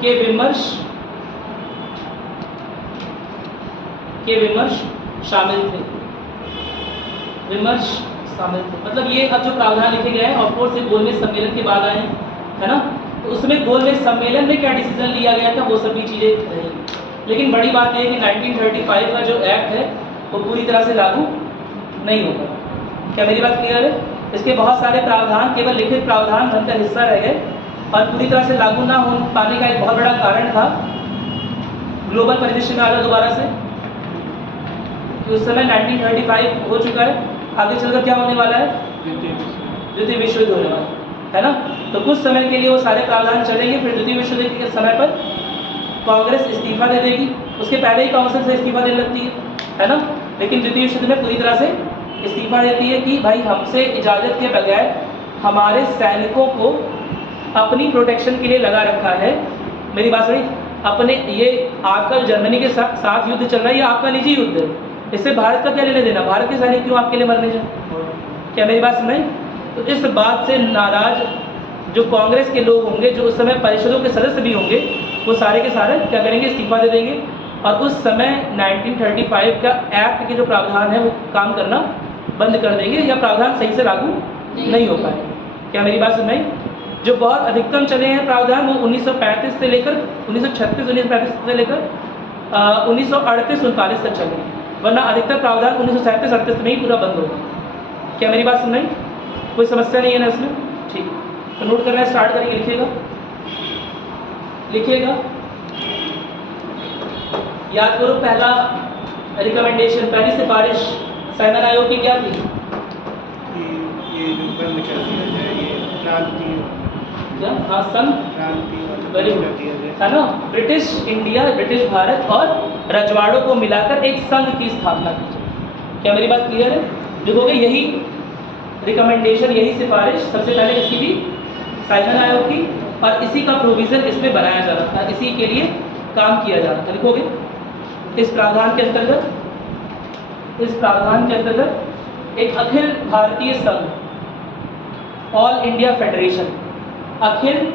के विमर्श शामिल थे। मतलब ये अब जो प्रावधान लिखे गए हैं ऑफकोर्स ये गोलमेज सम्मेलन के बाद आए हैं, है ना? तो उसमें गोलमेज सम्मेलन में क्या डिसीजन लिया गया था वो सभी चीज़ें रहेंगी। लेकिन बड़ी बात यह है कि 1935 का जो एक्ट है वो पूरी तरह से लागू नहीं होगा। क्या मेरी बात क्लियर है? इसके बहुत सारे प्रावधान केवल लिखित प्रावधान बनकर हिस्सा रह गए और पूरी तरह से लागू ना हो पाने का एक बहुत बड़ा कारण था ग्लोबल परिदृश्य में आना दोबारा से, कि उस समय 1935 हो चुका है, आगे चलकर क्या होने वाला है? द्वितीय विश्व युद्ध होने वाला है ना? तो कुछ समय के लिए वो सारे प्रावधान चलेंगे, फिर द्वितीय विश्व युद्ध के समय पर कांग्रेस इस्तीफा दे देगी। उसके पहले ही काउंसिल से इस्तीफा देने लगती है ना? लेकिन द्वितीय विश्व युद्ध में पूरी तरह से इस्तीफा देती है कि भाई हमसे इजाज़त के बगैर हमारे सैनिकों को अपनी प्रोटेक्शन के लिए लगा रखा है। मेरी बात सही? अपने ये आपका जर्मनी के साथ युद्ध चल रहा है, ये आपका निजी युद्ध है, इससे भारत का क्या लेने देना? भारत के सैनिक क्यों आपके लिए मरने जाए? क्या मेरी बात समझ? तो इस बात से नाराज जो कांग्रेस के लोग होंगे, जो उस समय परिषदों के सदस्य भी होंगे, वो सारे के सारे क्या करेंगे? इस्तीफा दे देंगे और उस समय 1935 का एक्ट के जो प्रावधान है वो काम करना बंद कर देंगे या प्रावधान सही से लागू नहीं हो पाए। क्या मेरी बात समझ? जो बहुत अधिकतम चले हैं प्रावधान वो 1935 से लेकर 1936 से लेकर 1938-39 तक चले, वरना अधिकतर प्रावधान 1937-38 में ही पूरा बंद होगा। क्या मेरी बात समझ? कोई समस्या नहीं है ना इसमें? ठीक। तो नोट करना स्टार्ट करेंगे, लिखिएगा लिखिएगा। याद करो, पहला रिकमेंडेशन, पहली सिफारिश साइमन आयोग की क्या थी? ये जो बंद कर दिया जाए, ये क्रांति क्या? हाँ, संघ, वेरी गुड, कर दिया जाए। है ना। ब्रिटिश इंडिया, ब्रिटिश भारत और रजवाड़ों को मिलाकर एक संघ की स्थापना की जाए। क्या मेरी बात क्लियर है? देखोगे यही रिकमेंडेशन, यही सिफारिश सबसे पहले किसकी थी? साइमन आयोग की। और इसी का प्रोविजन इसमें बनाया जा रहा था, इसी के लिए काम किया जा रहा था। लिखोगे इस प्रावधान के अंतर्गत, इस प्रावधान के अंतर्गत एक अखिल भारतीय संघ, all India federation, Akhil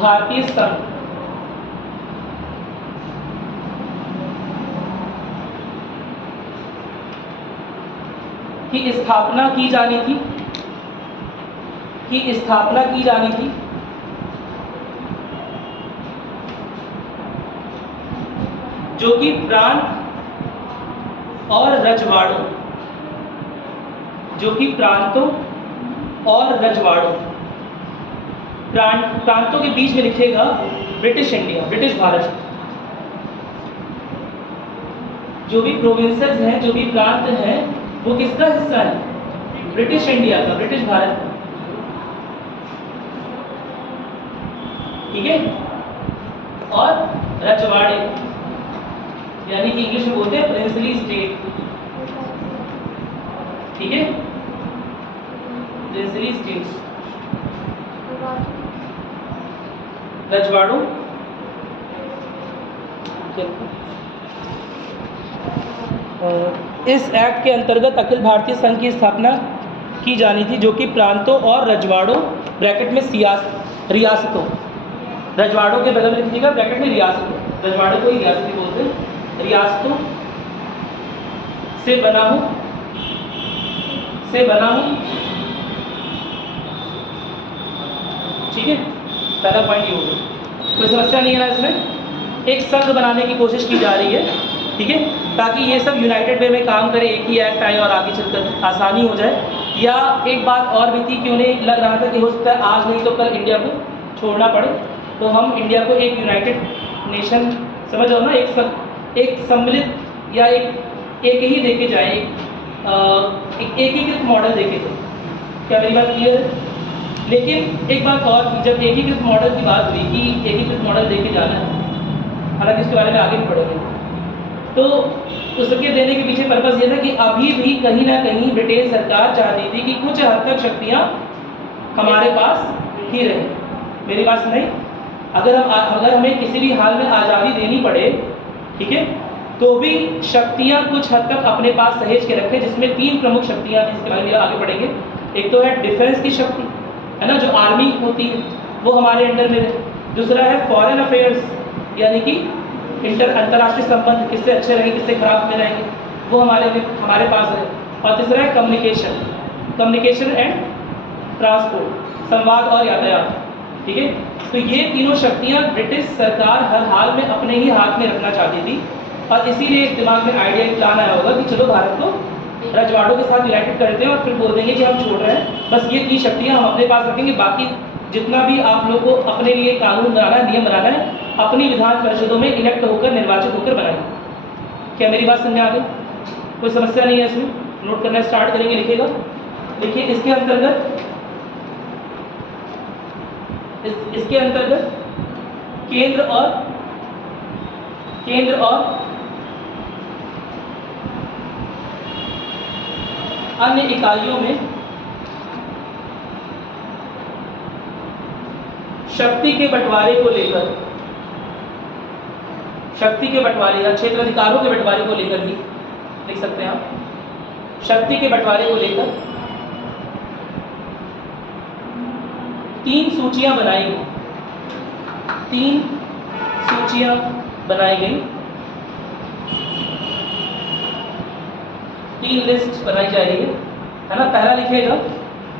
Bharatiya संघ की स्थापना की जानी थी, की स्थापना की जानी थी। जो कि प्रांत और रजवाड़ों, जो कि प्रांतों और रजवाड़ों, प्रांतों के बीच में लिखेगा ब्रिटिश इंडिया, ब्रिटिश भारत। जो भी प्रोविंसेस हैं, जो भी प्रांत हैं, वो किसका हिस्सा है? ब्रिटिश इंडिया का, ब्रिटिश भारत का। ठीक है। और रजवाड़े, यानी कि इंग्लिश में बोलते हैं प्रिंसली स्टेट। ठीक है, प्रिंसली स्टेट्स, रजवाड़ों। इस एक्ट के अंतर्गत अखिल भारतीय संघ की स्थापना की जानी थी, जो कि प्रांतों और रजवाड़ों, ब्रैकेट में रियासतों, रजवाड़ों के बगल में लिखिएगा ब्रैकेट में रियासतों, रजवाड़ों को ही रियासती बोलते हैं, रियासतों से बना हो, ठीक है। पहला पॉइंट ये हो गया, कोई समस्या नहीं है ना इसमें। एक संघ बनाने की कोशिश की जा रही है, ठीक है, ताकि ये सब यूनाइटेड वे में काम करे, एक ही एक्ट आए और आगे चलकर आसानी हो जाए। या एक बात और भी थी कि उन्हें लग रहा था कि हो सकता है आज नहीं तो कल इंडिया को छोड़ना पड़े, तो हम इंडिया को एक यूनाइटेड नेशन, समझ लो ना, एक सम्मिलित या एक ही देके जाए, एक एकीकृत मॉडल देके थे। क्या मेरी बात क्लियर है? लेकिन एक बात और थी, जब एकीकृत मॉडल की बात हुई कि एकीकृत मॉडल देके जाना है, हालांकि इसके बारे में आगे भी पढ़ेंगे, तो उसके देने के पीछे पर्पस ये था कि अभी भी कहीं ना कहीं ब्रिटेन सरकार चाहती थी कि कुछ हद तक शक्तियाँ हमारे पास ही रहे। मेरी बात सुनाई? अगर हमें किसी भी हाल में आज़ादी देनी पड़े, ठीक है, तो भी शक्तियाँ कुछ हद तक अपने पास सहेज के रखें, जिसमें 3 प्रमुख शक्तियाँ थी, इसके बारे में आगे पढ़ेंगे। एक तो है डिफेंस की शक्ति, है ना, जो आर्मी होती है वो हमारे अंडर में है। दूसरा है फॉरेन अफेयर्स, यानी कि अंतर्राष्ट्रीय संबंध, किससे अच्छे रहेंगे, किससे खराब में रहेंगे, वो हमारे पास है। और तीसरा है कम्युनिकेशन एंड ट्रांसपोर्ट, संवाद और यातायात। ठीक है, तो ये तीनों शक्तियाँ ब्रिटिश सरकार हर हाल में अपने ही हाथ में रखना चाहती थी, और इसीलिए एक दिमाग में आइडिया प्लान आया होगा कि चलो भारत को रजवाड़ों के साथ यूनाइटेड करते हैं और फिर बोल देंगे कि हम छोड़ रहे हैं, बस ये 3 शक्तियाँ हम अपने पास रखेंगे, बाकी जितना भी आप लोग को अपने लिए कानून बनाना है, नियम बनाना है, अपनी विधान परिषदों में इलेक्ट होकर, निर्वाचित होकर बनाएंगे। क्या मेरी बात समझ आ गई? कोई समस्या नहीं है इसमें? नोट करना स्टार्ट करेंगे, लिखिएगा। देखिए इसके अंतर्गत केंद्र और अन्य इकाइयों में शक्ति के बंटवारे या क्षेत्र अधिकारों के बंटवारे को लेकर भी लिख सकते हैं आप। शक्ति के बंटवारे को लेकर 3 सूचियां बनाई गई, 3 सूचियां बनाई गई, 3 लिस्ट बनाई जा रही है ना। पहला लिखिएगा,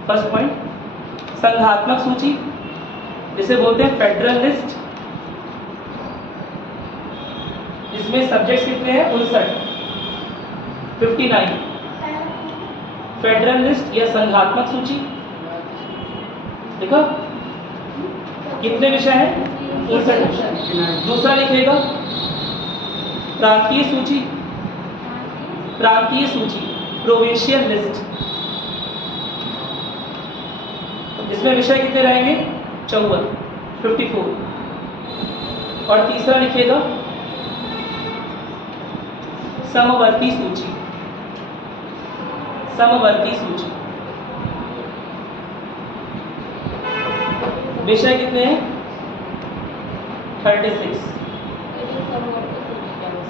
फर्स्ट पॉइंट, संघात्मक सूची, जिसे बोलते हैं फेडरल लिस्ट, जिसमें सब्जेक्ट्स कितने हैं? 59। फेडरल लिस्ट या संघात्मक सूची, देखो कितने विषय हैं? 59 विषय। दूसरा लिखिएगा प्रांतीय सूची, प्रांतीय सूची, प्रोविंशियल लिस्ट। इसमें विषय कितने रहेंगे? 54, 54। और तीसरा लिखिएगा समवर्ती सूची, समवर्ती सूची। विषय कितने हैं? 36।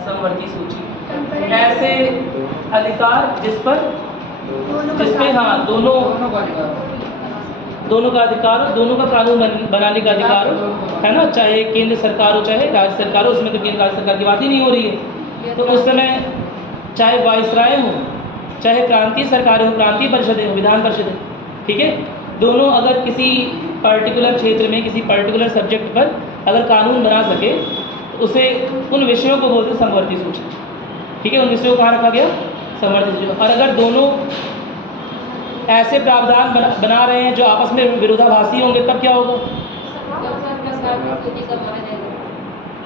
समवर्ती सूची ऐसे अधिकार जिस पे हाँ दोनों का अधिकार हो, दोनों का कानून बनाने का अधिकार हो, है ना, चाहे केंद्र सरकार हो चाहे राज्य सरकार हो। उसमें तो केंद्र राज्य सरकार की बात ही नहीं हो रही है। तो उस समय चाहे वाइसराय हो, चाहे प्रांतीय सरकार हो, प्रांतीय परिषदें हो, विधान परिषदें, ठीक है, दोनों अगर किसी पर्टिकुलर क्षेत्र में किसी पर्टिकुलर सब्जेक्ट पर अगर कानून बना सके तो उसे उन विषयों को बोलते हैं समवर्ती सूची। ठीक है, उन विषयों को कहाँ रखा गया? समवर्ती सूची। और अगर दोनों ऐसे प्रावधान बना रहे हैं जो आपस में विरोधाभासी होंगे तब क्या होगा?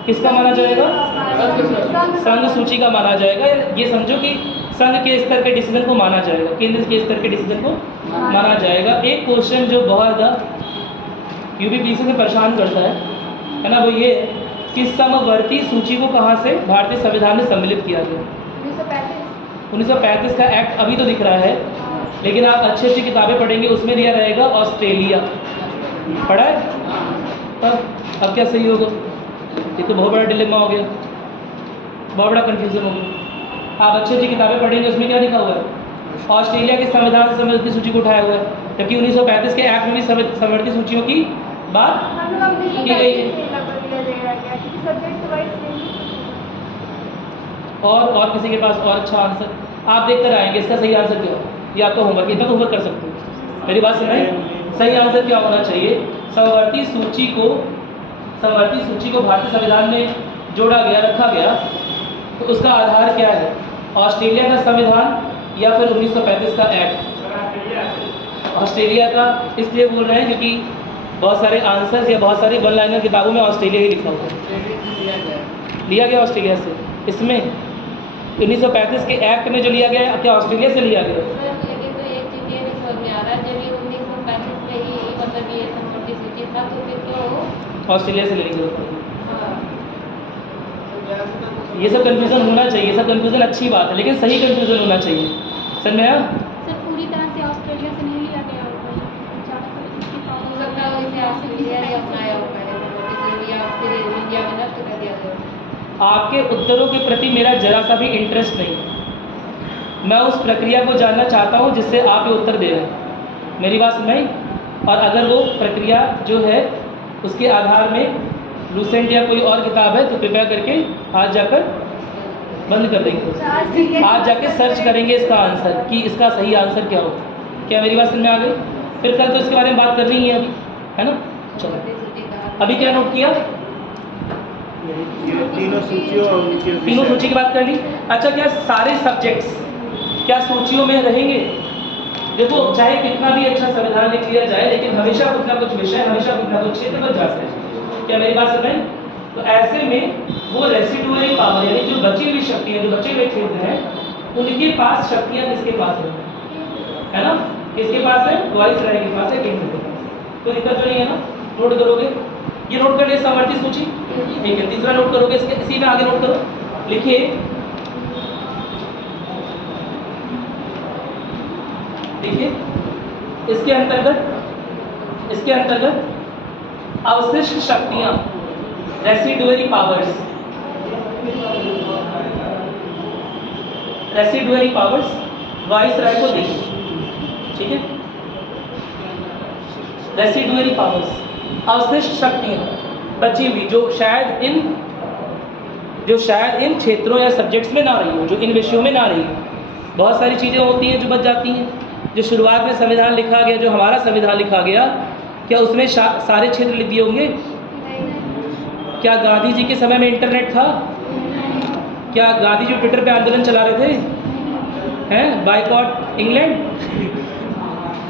किसका माना जाएगा? संघ सूची का माना जाएगा। ये समझो कि संघ के स्तर के डिसीजन को माना जाएगा, केंद्र के स्तर के डिसीजन को माना जाएगा। एक क्वेश्चन जो बहुत ज़्यादा यूपीपीएससी से परेशान करता है ना, वो ये कि समवर्ती सूची को कहाँ से भारतीय संविधान में सम्मिलित किया गया? 1935 का एक्ट अभी तो दिख रहा है, लेकिन आप अच्छी अच्छी किताबें पढ़ेंगे उसमें दिया रहेगा ऑस्ट्रेलिया। पढ़ा है? अब क्या सही होगा? ये तो बहुत बड़ा डिलेमा हो गया, बहुत बड़ा कन्फ्यूजन हो गया। आप अच्छी अच्छी किताबें पढ़ेंगे उसमें क्या लिखा हुआ है? ऑस्ट्रेलिया के संविधान से समवर्ती सूची को उठाया हुआ है, जबकि 1935 के एक्ट में भी समवर्ती सूचियों की बात की गई है। और किसी के पास और अच्छा आंसर आप देख कर आएंगे इसका सही आंसर क्या हो? ये आपका होमवर्क, इतना तो होमवर्क कर सकते हो। मेरी बात सुनाई? सही आंसर क्या होना चाहिए? समवर्ती सूची को भारतीय संविधान में जोड़ा गया, रखा गया, तो उसका आधार क्या है? ऑस्ट्रेलिया का संविधान या फिर 1935 का एक्ट? ऑस्ट्रेलिया का इसलिए बोल रहे हैं क्योंकि बहुत सारे आंसर्स या बहुत सारी वन लाइनर किताबों में ऑस्ट्रेलिया ही लिखा हुआ है। लिया गया ऑस्ट्रेलिया से। इसमें 1935 के एक्ट में जो लिया गया है क्या ऑस्ट्रेलिया से लिया गया? लेकिन तो एक चीज़ ये नहीं समझ में आ रहा है, जब ये 1935 में ही मतलब ये समवर्ती सूची था तो फिर तो ऑस्ट्रेलिया से लेने की जरूरत पड़ेगी। हाँ, ये सब कन्फ्यूज़न होना चाहिए, सब कन्फ्यूज़न अच्छी बात है, लेकिन सही कन्फ्यूज़न होना चाहिए। समझ में आया? सर पूरी तरह से ऑस्ट्रेलिया से नहीं लिया गया होगा, ज़्यादातर इसके हो सकता है वो इसे आपसे लिया या अपनाया हो पहले से, या फिर इंडिया में नष्ट कर दिया गया। आपके उत्तरों के प्रति मेरा जरा सा भी इंटरेस्ट नहीं है। मैं उस प्रक्रिया को जानना चाहता हूँ जिससे आप ये उत्तर दे रहे हैं। मेरी बात सुनाई? और अगर वो प्रक्रिया जो है उसके आधार में लूसेंट या कोई और किताब है तो कृपया करके आज जाकर बंद कर देंगे, आज जाके सर्च करेंगे इसका आंसर कि इसका सही आंसर क्या हो। क्या मेरी बात समझ में आ गई? फिर कल तो इसके बारे में बात करनी ही है अभी, है ना? चलो अभी क्या नोट किया? ये तीनों सूचियों और उनके तीनों सूची की बात कर ली। अच्छा, क्या सारे सब्जेक्ट्स क्या सूचियों में रहेंगे? देखो, चाहे कितना भी अच्छा संविधान लिख लिया जाए, लेकिन हमेशा कुछ ना कुछ विषय, हमेशा कुछ ना कुछ क्षेत्र बच जाते हैं। क्या मेरी बात समझ? तो ऐसे में वो रेसिडुअरी पावर यानी जो बची हुई शक्तियाँ, जो बचे हुए क्षेत्र हैं, उनके पास शक्तियाँ किसके पास है ना? किसके पास है? वाइसराय के पास है, केंद्र के पास। तो दिक्कत तो नहीं है ना? नोट करोगे? ये नोट कर लिया समवर्ती सूची, ठीक है। तीसरा नोट करोगे, इसके इसी में आगे नोट करो, लिखिए देखिए इसके अंतर्गत अवशिष्ट शक्तियां, रेसिडुअरी पावर्स, वाइसराय को देंगे, ठीक है। रेसिडुअरी पावर्स, अवशिष्ट शक्तियां बची हुई जो शायद इन क्षेत्रों या सब्जेक्ट्स में ना रही हो, जो इन विषयों में ना रही हो। बहुत सारी चीज़ें होती हैं जो बच जाती हैं। जो शुरुआत में संविधान लिखा गया, जो हमारा संविधान लिखा गया, क्या उसमें सारे क्षेत्र लिख दिए होंगे? क्या गांधी जी के समय में इंटरनेट था? क्या गांधी जी ट्विटर पे आंदोलन चला रहे थे? हैं बायकॉट इंग्लैंड?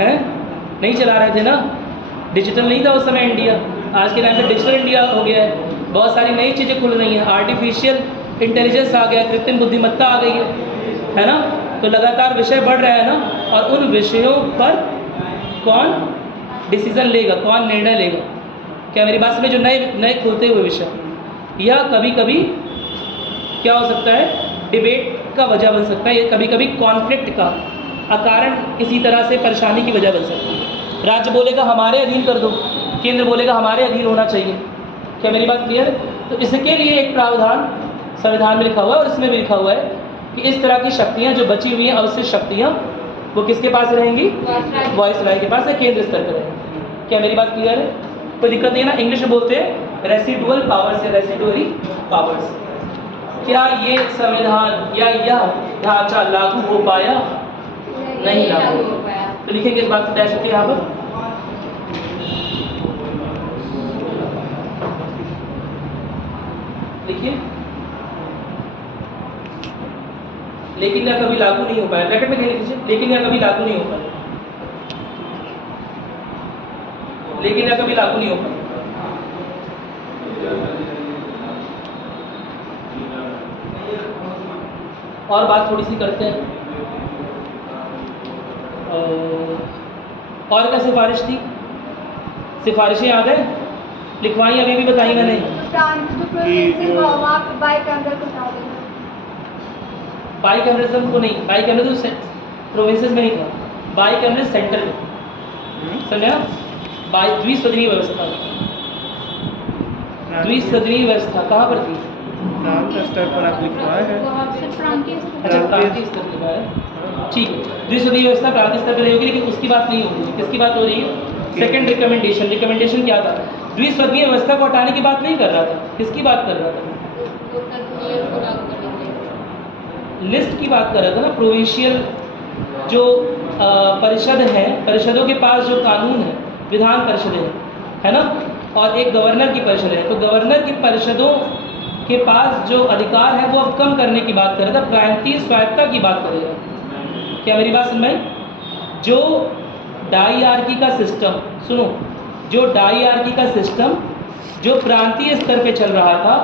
हैं नहीं चला रहे थे ना? डिजिटल नहीं था उस समय इंडिया। आज के टाइम पे डिजिटल इंडिया हो गया है, बहुत सारी नई चीज़ें खुल रही हैं, आर्टिफिशियल इंटेलिजेंस आ गया, कृत्रिम बुद्धिमत्ता आ गई है ना। तो लगातार विषय बढ़ रहा है ना, और उन विषयों पर कौन डिसीजन लेगा, कौन निर्णय लेगा? क्या मेरी बात में जो नए नए खुलते हुए विषय, यह कभी कभी क्या हो सकता है, डिबेट का वजह बन सकता है, ये कभी कभी कॉन्फ्लिक्ट का अकारण किसी तरह से परेशानी की वजह बन सकती है। राज्य बोलेगा हमारे अधीन कर दो, केंद्र बोलेगा हमारे अधीन होना चाहिए। क्या मेरी बात क्लियर है? तो इसके लिए एक प्रावधान संविधान में लिखा हुआ है, और इसमें भी लिखा हुआ है कि इस तरह की शक्तियाँ जो बची हुई हैं, अवशिष्ट शक्तियाँ, वो किसके पास रहेंगी? वायसराय के पास है, केंद्र स्तर पर रहेंगी। क्या मेरी बात क्लियर है? कोई दिक्कत नहीं है ना? इंग्लिश में बोलते हैं रेसिडुअल पावर्स या रेसिडुअरी पावर्स। क्या ये संविधान या यह ढांचा लागू हो पाया? नहीं लागू हो पाया। तो लिखेंगे इस बात को डैश करके यहाँ पर, लिखिए लेकिन यह कभी लागू नहीं हो पाया। ब्रैकेट में लिख लीजिए, लेकिन यह कभी लागू नहीं हो पाया, लेकिन यह कभी लागू नहीं हो पाया। और बात थोड़ी सी करते हैं, और क्या सिफारिश थी? सिफारिशें याद है? लिखवाई अभी भी बताई मैंने। बाइकैमरिज्म को नहीं, बाइकैमरिज्म प्रोविंसेस में नहीं था, बाइकैमरिज्म सेंटर में, समझा? द्विसदनीय व्यवस्था, द्विसदनीय व्यवस्था कहाँ पर थी? प्रांत स्तर पर आप लिखवाए हैं। अच्छा, प्रांतीय स्तर पर है, ठीक है। द्विसदनीय व्यवस्था प्रांतीय स्तर पर होगी, लेकिन उसकी बात नहीं हो रही है। किसकी बात हो रही है? Second recommendation. रिकमेंडेशन क्या था? द्विसदनीय व्यवस्था को हटाने की बात नहीं कर रहा था, किसकी बात कर रहा था? लिस्ट की बात कर रहा था ना। प्रोविंशियल जो परिषद है, परिषदों के पास जो कानून है, विधान परिषदें हैं, है ना, और एक गवर्नर की परिषद है। तो गवर्नर की परिषदों के पास जो अधिकार है वो अब कम करने की बात कर रहा था, प्रांतीय स्वायत्तता की बात करेगा। क्या मेरी बात समझ में? जो डाईआरकी का सिस्टम, सुनो, जो डाईआरकी का सिस्टम जो प्रांतीय स्तर पे चल रहा था,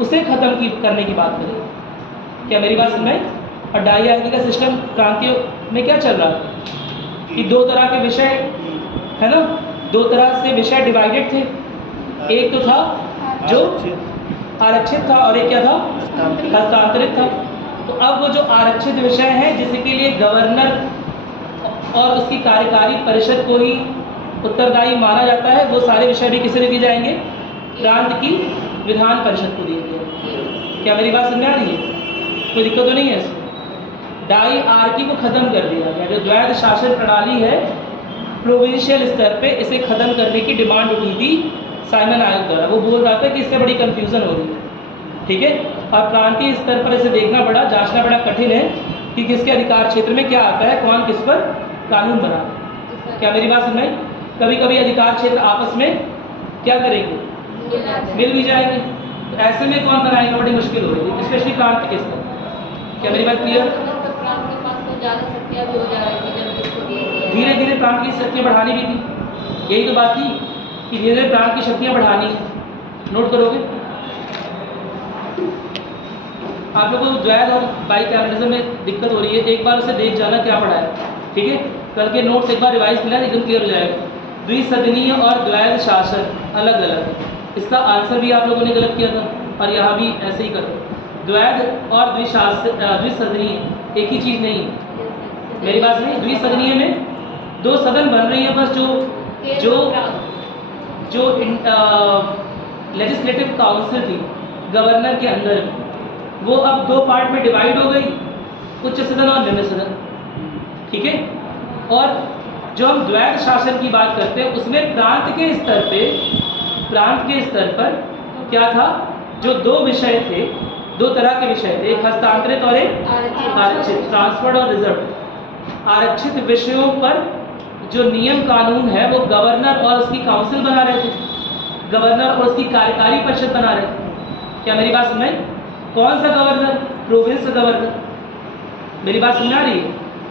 उसे खत्म करने की बात करेगा। क्या मेरी बात समझ में? और डाईआरकी का सिस्टम प्रांतीय में क्या चल रहा था कि दो तरह के विषय, है ना, दो तरह से विषय डिवाइडेड थे। एक तो था जो आरक्षित था, और एक क्या था? हस्तांतरित था। तो अब वो जो आरक्षित विषय हैं, जिसके लिए गवर्नर और उसकी कार्यकारी परिषद को ही उत्तरदायी माना जाता है, वो सारे विषय भी किसे दिए जाएंगे? प्रांत की विधान परिषद को दिए जाएंगे। क्या मेरी बात समझ आ रही है? कोई दिक्कत तो नहीं है इसमें? डाईआरकी को खत्म कर दिया गया। जो द्वैध शासन प्रणाली है प्रोविंशियल स्तर पे, इसे खत्म करने की डिमांड उठी थी साइमन आयोग द्वारा। वो बोल रहा था कि इससे बड़ी कंफ्यूजन हो रही है, ठीक है, और प्रांतीय स्तर पर इसे देखना बड़ा, जांचना बड़ा कठिन है कि किसके अधिकार क्षेत्र में क्या आता है, कौन किस पर कानून बनाता है। क्या मेरी बात समझ? कभी कभी अधिकार क्षेत्र आपस में क्या करेंगे? मिल भी जाएंगे। तो ऐसे में कौन बनाएगा? बड़ी मुश्किल हो रही है, स्पेशली प्रांत के स्तर। क्या मेरी बात क्लियर? धीरे धीरे प्रांत की शक्तियाँ बढ़ानी भी थी, यही तो बात थी कि धीरे धीरे प्रांत की शक्तियाँ बढ़ानी है। नोट करोगे? आप लोगों को द्वैध और बाइकैमरिज्म में दिक्कत हो रही है, एक बार उसे देख जाना क्या पढ़ा है, ठीक है? कल के नोट्स एक बार रिवाइज करना, एकदम क्लियर हो जाएगा। द्विसदनीय और द्वैध शासन अलग अलग, इसका आंसर भी आप लोगों ने गलत किया था, और यहाँ भी ऐसे ही करो। द्वैध और द्विसदनीय एक ही चीज़ नहीं है। मेरी बात नहीं? द्विसदनीय में दो सदन बन रही है, बस जो लेजिस्लेटिव काउंसिल थी गवर्नर के अंदर, वो अब दो पार्ट में डिवाइड हो गई, उच्च सदन और निम्न सदन, ठीक है। और जो हम द्वैध शासन की बात करते हैं, उसमें प्रांत के स्तर पर क्या था? जो दो विषय थे, दो तरह के विषय थे, एक हस्तांतरित और एक आरक्षित, ट्रांसफर्ड और रिजर्व। आरक्षित विषयों पर जो नियम कानून है वो गवर्नर और उसकी काउंसिल बना रहे थे, गवर्नर और उसकी कार्यकारी परिषद बना रहे थे। क्या मेरी बात समझ? कौन सा गवर्नर? Province governor. मेरी बात समझ आ रही है?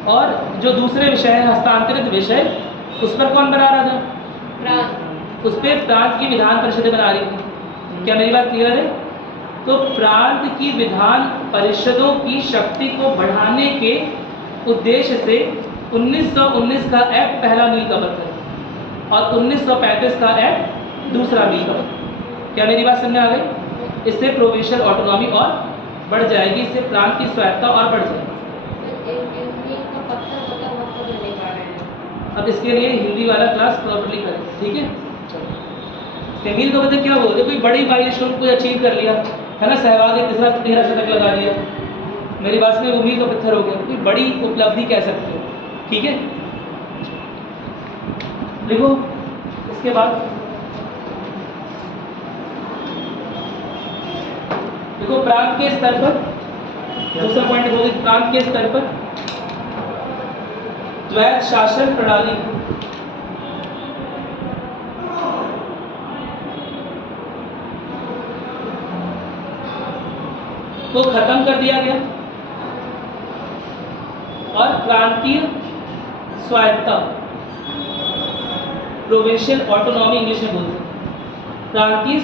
और जो दूसरे विषय है हस्तांतरित विषय, उस पर कौन बना रहा था? उस पर प्रांत की विधान परिषदें बना रही थी। क्या मेरी बात क्लियर है? तो प्रांत की विधान परिषदों की शक्ति को बढ़ाने के उद्देश्य से 1919 का एक्ट पहला मील का पत्थर और 1935 का एक्ट दूसरा मील का पत्थर। क्या मेरी बात समझ में आ गई? इससे प्रोविंशियल ऑटोनॉमी और बढ़ जाएगी, इससे प्रांत की स्वायत्ता और बढ़ जाएगी। अब इसके लिए हिंदी वाला क्लास प्रॉपर्ली करें, ठीक है? चलो, मील का पत्थर क्या बोलते? कोई बड़ी माइलस्टोन को अचीव कर लिया है ना, सहवाग ने तीसरा 13 शतक लगा दिया, मेरी बात में वो मील का पत्थर हो गया, कोई बड़ी उपलब्धि कह सकते हो, ठीक है? देखो इसके बाद देखो प्रांत के स्तर पर दूसरा पॉइंट बोले, प्रांत के स्तर पर द्वैत शासन प्रणाली को खत्म कर दिया गया और प्रांतीय स्वायत्ता, प्रोविंशियल ऑटोनॉमी इंग्लिश में बोलते हैं, प्रांतीय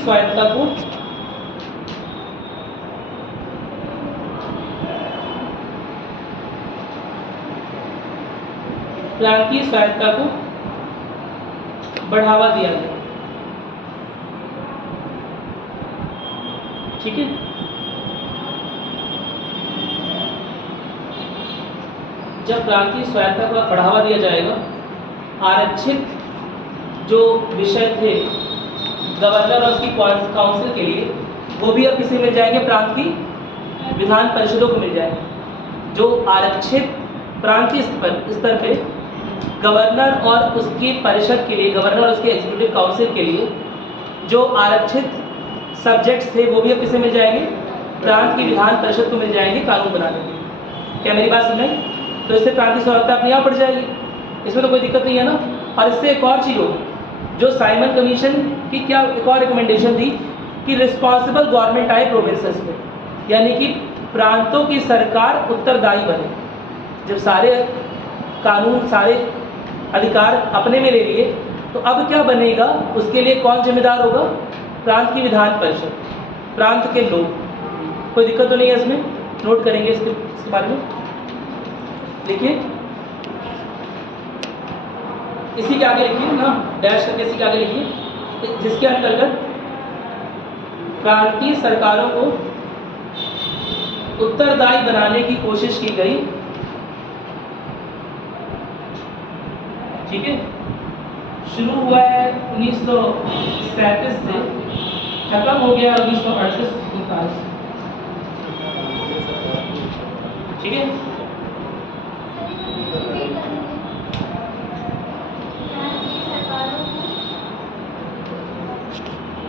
स्वायत्ता को बढ़ावा दिया गया, ठीक है? जब प्रांतीय स्वायत्ता को बढ़ावा दिया जाएगा, आरक्षित जो विषय थे गवर्नर और उसकी काउंसिल के लिए, वो भी अब किसे मिल जाएंगे? प्रांतीय विधान परिषदों को मिल जाएंगे। जो आरक्षित प्रांतीय स्तर पे गवर्नर और उसकी परिषद के लिए, गवर्नर और उसके एग्जीक्यूटिव काउंसिल के लिए जो आरक्षित सब्जेक्ट्स थे, वो भी अब किसे मिल जाएंगे? प्रांत की विधान परिषद को मिल जाएंगे कानून बनाने के लिए। क्या मेरी बात समझ? तो इससे प्रांतीय स्वायत्ता अपने आप बढ़ जाएगी, इसमें तो कोई दिक्कत नहीं है ना। और इससे एक और चीज़ होगी, जो साइमन कमीशन की क्या एक और रिकमेंडेशन थी कि रिस्पॉन्सिबल गवर्नमेंट आए प्रोविंसेस में, यानी कि प्रांतों की सरकार उत्तरदायी बने। जब सारे कानून, सारे अधिकार अपने में ले लिए, तो अब क्या बनेगा? उसके लिए कौन जिम्मेदार होगा? प्रांत की विधान परिषद, प्रांत के लोग। कोई दिक्कत तो नहीं है इसमें? नोट करेंगे इसके बारे में। देखिए इसी के आगे लिखिए ना, डैश करके इसी के आगे लिखिए, जिसके अंतर्गत प्रांतीय सरकारों को उत्तरदायी बनाने की कोशिश की गई, ठीक है? शुरू हुआ है 1937 से, खत्म हो गया 1938-39, ठीक है?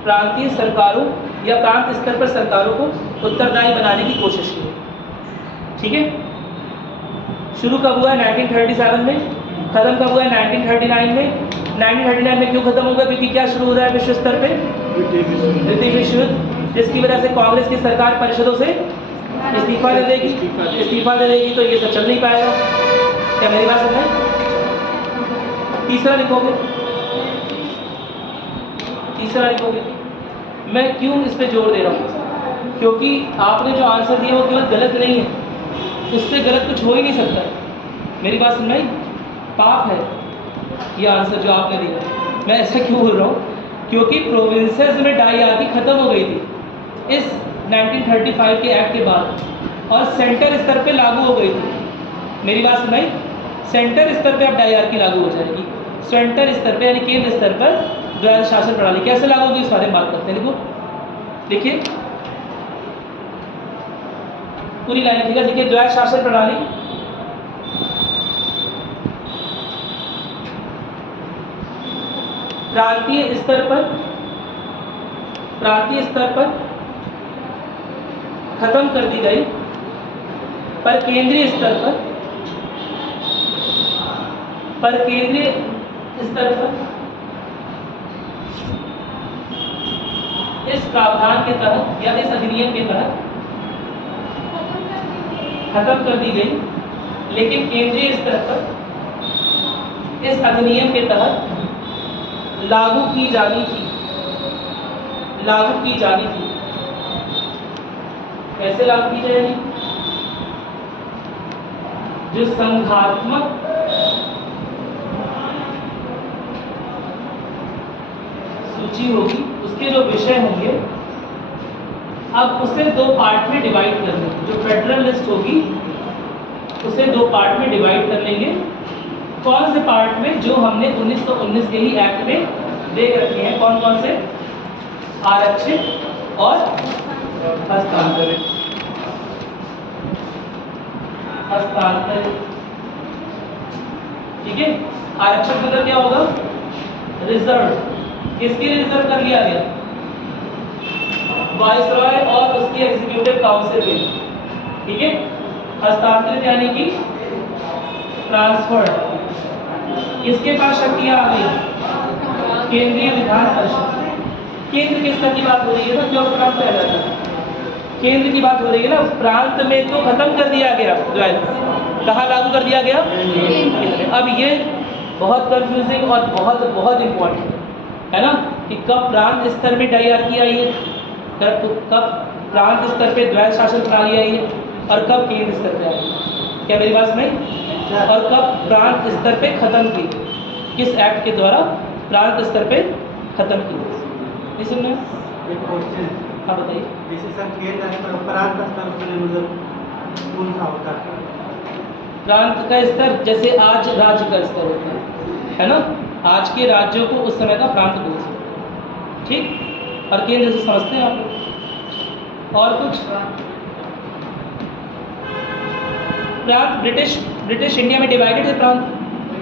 प्रांतीय सरकारों या प्रांत स्तर पर सरकारों को उत्तरदायी बनाने की कोशिश की, ठीक है? शुरू कब हुआ है? 1937 में। खत्म कब हुआ है? 1939 में। 1939 में क्यों खत्म होगा? क्योंकि क्या शुरू हो रहा है विश्व स्तर पे? द्वितीय विश्व युद्ध, जिसकी वजह से कांग्रेस की सरकार परिषदों से इस्तीफा दे देगी। इस्तीफा दे देगी तो ये सब चल नहीं पाएगा। क्या मेरी बात समझ? तीसरा लिखोगे, तीसरा लिखोगे। मैं क्यों इस पे जोर दे रहा हूँ? क्योंकि आपने जो आंसर दिया वो केवल गलत नहीं है, उससे गलत कुछ हो ही नहीं सकता। मेरी बात समझ में? पाप है ये आंसर जो आपने दिया। मैं ऐसा क्यों बोल रहा हूँ? क्योंकि प्रोविंसेस में डायआर्की खत्म हो गई थी इस 1935 के एक्ट के बाद, और सेंटर स्तर पे लागू हो गई थी। मेरी बात सुनाई? सेंटर स्तर पे अब डायआर्की लागू हो जाएगी। सेंटर स्तर पे यानी केंद्र स्तर पर द्वैत शासन प्रणाली कैसे लागू होगी, इस बारे में बात करते हैं। देखो देखिए पूरी लाइन लिखिएगा। देखिए द्वैत शासन प्रणाली प्रांतीय स्तर पर खत्म कर दी गई, पर केंद्रीय स्तर पर इस प्रावधान के तहत या इस अधिनियम के तहत खत्म कर दी गई, लेकिन केंद्रीय स्तर पर इस अधिनियम के तहत लागू की जानी थी, लागू की जानी थी। कैसे लागू की जाएगी? जो संघात्मक सूची होगी, उसके जो विषय होंगे, अब उसे दो पार्ट में डिवाइड कर लेंगे। जो फेडरल लिस्ट होगी उसे दो पार्ट में डिवाइड कर लेंगे। कौन से पार्ट में? जो हमने 1919 के ही एक्ट में देख रखे हैं। कौन कौन से? आरक्षित और हस्तांतरित। हस्तांतरित, ठीक है। आरक्षित मतलब क्या होगा? रिजर्व। किसके लिए रिजर्व कर लिया गया? वाइसरॉय और उसकी एग्जीक्यूटिव काउंसिल के, ठीक है। हस्तांतरित यानी कि ट्रांसफर। किसके पास शक्तियां आ गई? केंद्रीय विधान परिषद। केंद्र के स्तर की बात हो रही है ना, क्यों प्रांत कहा जाता है? केंद्र की बात हो रही है ना। प्रांत में तो खत्म कर दिया गया, कहाँ लागू कर दिया गया? अब ये बहुत कंफ्यूजिंग और बहुत बहुत इंपॉर्टेंट है ना, कि कब प्रांत स्तर में डायरार्की आई है, कब प्रांत स्तर पे द्वैध शासन प्रणाली आई है, और कब केंद्र स्तर पे आई है। क्या मेरी बात सुनाई? और कब प्रांत स्तर पे खत्म की, किस एक्ट के द्वारा प्रांत स्तर पे खत्म की? नहीं सुन रहे? एक क्वेश्चन है। हाँ बताइए। जैसे सर केंद्र है पर प्रांत स्तर पर मतलब कौन सा होता है? प्रांत का स्तर जैसे आज राज्य का स्तर होता है ना, आज के राज्यों को उस समय का प्रांत बोल सकते हैं, ठीक। और केंद्र से समझते हैं आप लोग। और कुछ? प्रांत ब्रिटिश इंडिया में डिवाइडेड थे प्रांत।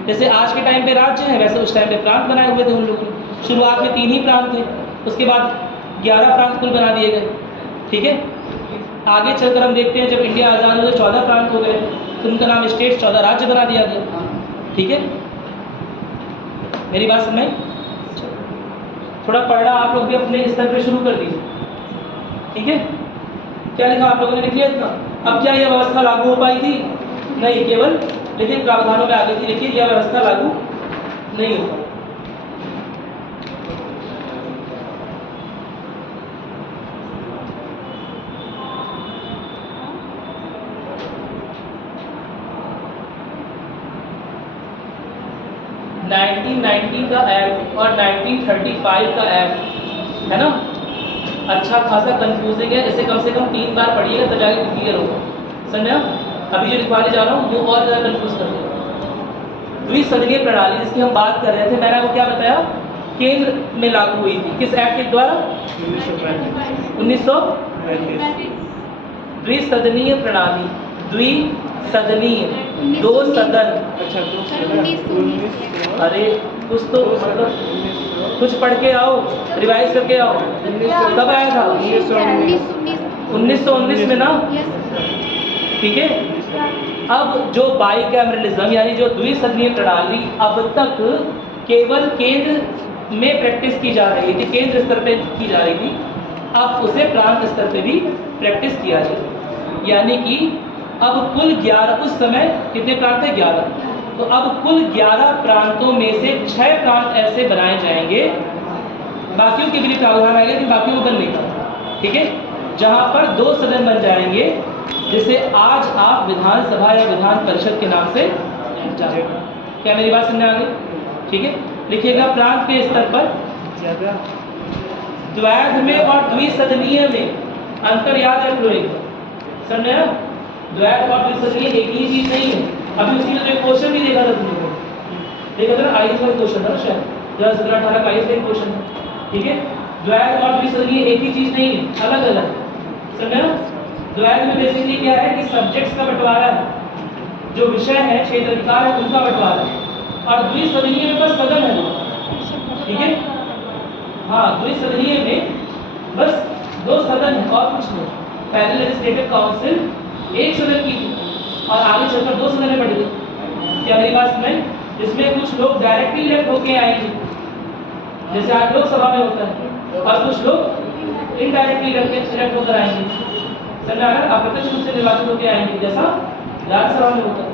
जैसे आज के टाइम पे राज्य हैं, वैसे उस टाइम पे प्रांत बनाए हुए थे उन लोगों ने। शुरुआत में 3 ही प्रांत थे, उसके बाद 11 प्रांत कुल बना दिए गए, ठीक है। आगे चलकर हम देखते हैं जब इंडिया आज़ाद हुआ तो 14 प्रांत हो गए, तो उनका नाम स्टेट 14 राज्य बना दिया गया, ठीक है। मेरी बात समझ? थोड़ा पढ़ना आप लोग भी अपने स्तर पे शुरू कर दीजिए, ठीक है। क्या लिखा आप लोगों ने? लिख लिया इतना? अब क्या यह व्यवस्था लागू हो पाई थी? नहीं, केवल लिखित प्रावधानों में आ गई थी। लिखिए, यह व्यवस्था लागू नहीं हो पाई। का एक्ट और 1935 का एक्ट है ना, अच्छा खासा कंफ्यूजिंग है। इसे कम से कम 3 बार पढ़िएगा तो जाके क्लियर होगा, समझे? अभी जो लिखवाने जा रहा हूँ वो और ज़्यादा कंफ्यूज कर देगा। द्विसदनीय प्रणाली जिसकी हम बात कर रहे थे, मैंने आपको क्या बताया? केंद्र में लागू हुई थी, किस एक्ट के द्वारा? 1935। द्विसदनीय प्रणाली, द्विसदनीय, 2 सदन। अच्छा, अरे कुछ तो मतलब कुछ पढ़ के आओ, रिवाइज करके आओ। कब आया था? 1919 में ना, ठीक है। अब जो बाइकैमरलिज्म यानी जो द्विसदनीय प्रणाली अब तक केवल केंद्र में प्रैक्टिस की जा रही थी, केंद्र स्तर पे की जा रही थी, अब उसे प्रांत स्तर पे भी प्रैक्टिस किया जाए। यानी कि अब कुल 11, उस समय कितने प्रांत थे? 11। तो अब कुल 11 प्रांतों में से 6 प्रांत ऐसे बनाए जाएंगे, बाकियों के भी प्रावधान आएंगे लेकिन बाकियों को बन नहीं पाता, ठीक है। जहाँ पर 2 सदन बन जाएंगे, जिसे आज आप विधानसभा या विधान परिषद के नाम से जानते हैं। क्या मेरी बात समझ आ गई? ठीक है। लिखिएगा, प्रांत के स्तर पर द्वैध में और द्विसदनीय में अंतर याद रख लो। समझे ना? द्वैध और द्विसदनीय एक ही चीज नहीं है। अभी उसी में तो क्वेश्चन भी देखा था तुमने, देखा था ना, आईएएस का क्वेश्चन था शायद 2017-18 का आईएएस का क्वेश्चन था, ठीक है। द्वैध और द्विसदनीय एक ही चीज नहीं है, अलग अलग। समझे ना? द्वैध में बेसिकली क्या है कि सब्जेक्ट्स का बंटवारा है, जो विषय है, क्षेत्र अधिकार है, उनका बंटवारा है। और द्विसदनीय में बस सदन है, ठीक है। हाँ, द्विसदनीय में बस 2 सदन है और कुछ नहीं। पहले लेजिस्लेटिव काउंसिल 1 सदन की थी और आगे चलकर 2 सदन में बढ़ गई। क्या मेरी बात सुनाई? जिसमें कुछ लोग डायरेक्टली इलेक्ट होके आएंगे, जैसे आज लोकसभा में होता है, और कुछ लोग इनडायरेक्टली इलेक्ट होकर आएंगे। समझा? अप्रत्यक्ष रूप से निर्वाचित होकर आएंगे, जैसा राज्यसभा में होता है।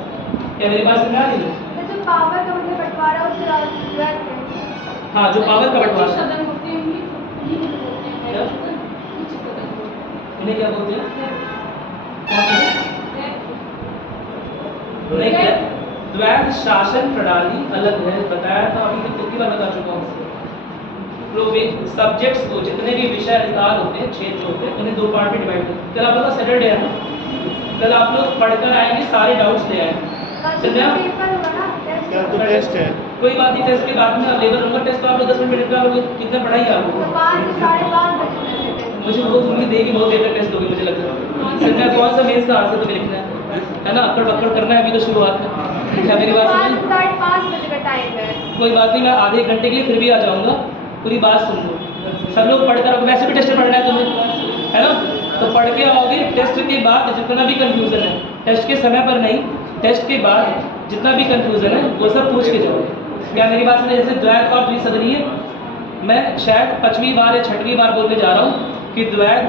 क्या मेरी बात समझ आ रही है? जो पावर का मतलब बंटवारा उसे हाँ, जो पावर का बंटवारा है। सदन होते हैं उन्हीं को बोलते हैं क्या? उच्च सदन होते हैं। उन्हें क्या बोलते हैं? कौन से? उन्हें क्या? द्वैध शासन प्रणाली अलग है, बताया था अभी तक कितनी बार बता चुका हूँ। सब्जेक्ट्स को जितने भी विषय अधिकार होते हैं, क्षेत्र होते हैं, उन्हें 2 पार्ट में डिवाइड करते हैं। कल आप लोग का सैटरडे है ना, कल आप लोग पढ़कर आएंगे, सारे डाउट्स ले आएंगे। समझा? क्या तो टेस्ट है? कोई बात नहीं, टेस्ट के बाद में अवेलेबल होगा। टेस्ट तो आप लोग 10 मिनट में आप लोग कितना पढ़ाई आपको? मुझे बहुत उम्मीद देगी, बहुत देर तक टेस्ट होगी मुझे लगता है। समझा? कौन सा मेंस का आंसर तुम्हें लिखना है ना? अक्कड़ बक्कड़ करना है अभी तो शुरुआत में। क्या मेरी बात समझ? 5:30 बजे का टाइम है। कोई बात नहीं, मैं आधे घंटे के लिए फिर भी आ जाऊंगा। पूरी बात सुन लो, सब लोग पढ़कर, अब वैसे भी टेस्ट पढ़ना है तुम्हें, है ना? तो पढ़ के आओगे, टेस्ट के बाद जितना भी कंफ्यूजन है, टेस्ट के समय पर नहीं, टेस्ट के बाद जितना भी कंफ्यूजन है वो सब पूछ के जाओगे। क्या मेरी बात सुनिए? जैसे द्वैध और द्विसदनीय, मैं शायद 5वीं बार या 6वीं बार बोलने जा रहा हूँ कि द्वैध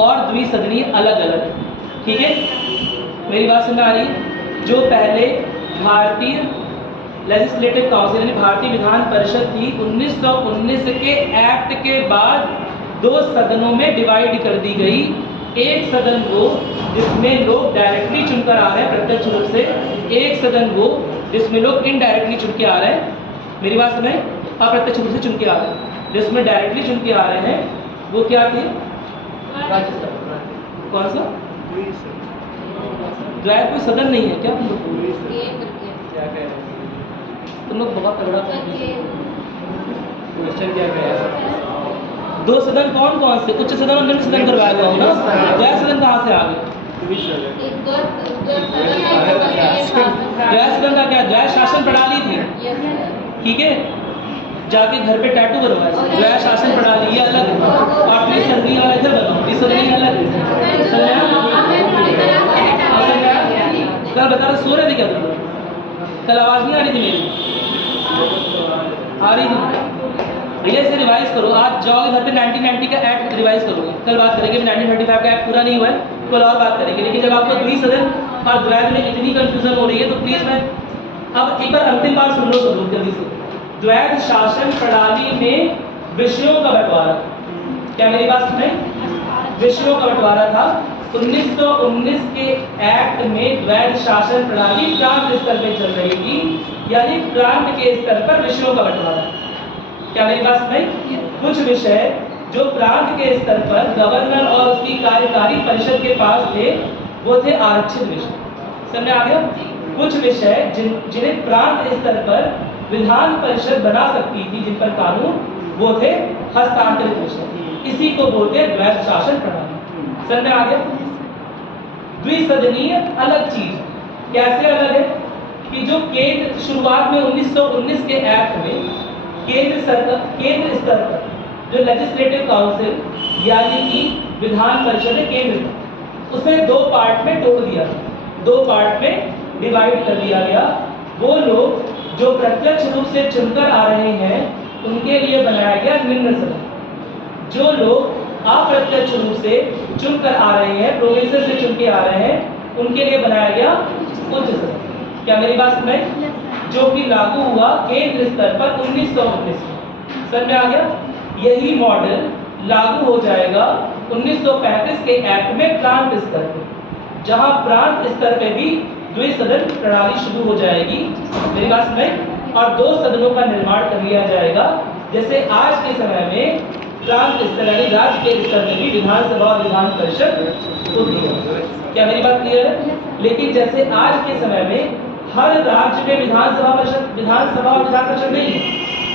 और द्विसदनीय अलग अलग है। ठीक है, मेरी बात समझ आ रही है? जो पहले भारतीय लेजिस्लेटिव काउंसिल यानी भारतीय विधान परिषद थी, 1919 के एक्ट के बाद 2 सदनों में डिवाइड कर दी गई। एक सदन वो जिसमें लोग डायरेक्टली चुनकर आ रहे हैं प्रत्यक्ष रूप से, एक सदन वो जिसमें लोग इनडायरेक्टली चुन के आ रहे हैं। मेरी बात सुने? अप्रत्यक्ष रूप से चुन के आ रहे हैं। जिसमें डायरेक्टली चुन के आ रहे हैं वो क्या थे? कौन सा? द्वैध कोई सदन नहीं है क्या? क्या कह रहे हैं तुम लोग? बहुत तगड़ा क्वेश्चन क्या कह रहे हैं? 2 सदन कौन कौन से? उच्च सदन और निम्न सदन करवाया हुआ हूँ ना। द्वैध सदन कहाँ से आ गए? द्वैध सदन का क्या? द्वैध शासन प्रणाली थी। ठीक है, जाके घर पे टैटू बनवाए। द्वैध शासन प्रणाली ये अलग है, और द्विसदनीय वाला इधर बनाओ, द्विसदनीय अलग है। कल बता रहे, सो रहे थे क्या तुम लोग? कल आवाज़ नहीं आ रही थी मेरी? आ रही थी। भैया इसे रिवाइज करो, आज जाओगे घर पे 1990 का एक्ट रिवाइज करोगे। कल बात करेंगे, 1935 का एक्ट पूरा नहीं हुआ है, कल और बात करेंगे। लेकिन जब आपको द्विसदन और द्वैध में इतनी कंफ्यूजन हो रही है तो प्लीज़ मैं अब एक बार अंतिम बार सुन लो सब लोग जल्दी से। द्वैध शासन प्रणाली में विषयों का बंटवारा, क्या मेरी बात सुने? विषयों का बंटवारा था। 1919 के एक्ट में द्वैध शासन प्रणाली प्रांत स्तर पे चल रही थी, यानी प्रांत के स्तर पर विषयों का बंटवारा। क्या मेरी बात सुनी? कुछ विषय जो प्रांत के स्तर पर गवर्नर और उसकी कार्यकारी परिषद के पास थे वो थे आरक्षित विषय। समझ में आ गया? कुछ विषय जिन्हें प्रांत स्तर पर विधान परिषद बना सकती थी, जिन पर कानून, वो थे हस्तांतरित विषय। इसी को बोलते हैं द्वैध शासन प्रणाली। समझ में आ गया? द्विसदनीय अलग चीज। कैसे अलग है? कि जो केंद्र शुरुआत में 1919 के एक्ट में केंद्र स्तर पर जो लेजिस्लेटिव काउंसिल यानी कि विधान परिषद केंद्र, उसने 2 पार्ट में तोड़ दिया, 2 पार्ट में डिवाइड कर दिया गया। वो लोग जो प्रत्यक्ष रूप से चुनकर आ रहे हैं उनके लिए बनाया गया निम्न सदन। जो लोग अप्रत्यक्ष रूप से चुनकर आ रहे हैं, प्रोविंसेस से चुन के आ रहे हैं, उनके लिए बनाया गया उच्च सदन। क्या मेरी बात सुने? जो कि लागू हुआ केंद्र स्तर पर 1919 में। समझ में आ गया? यही मॉडल लागू हो जाएगा 1935 के एक्ट में प्रांत स्तर पर, जहां प्रांत स्तर पे भी द्विसदन प्रणाली शुरू हो जाएगी। मेरी बात सुने? और 2 सदनों का निर्माण कर लिया जाएगा। जैसे आज के समय में प्रांत स्तर यानी राज्य के स्तर में भी विधानसभा और विधान परिषद होती है। क्या मेरी बात क्लियर है? लेकिन जैसे आज के समय में हर राज्य में विधानसभा और विधान परिषद नहीं है।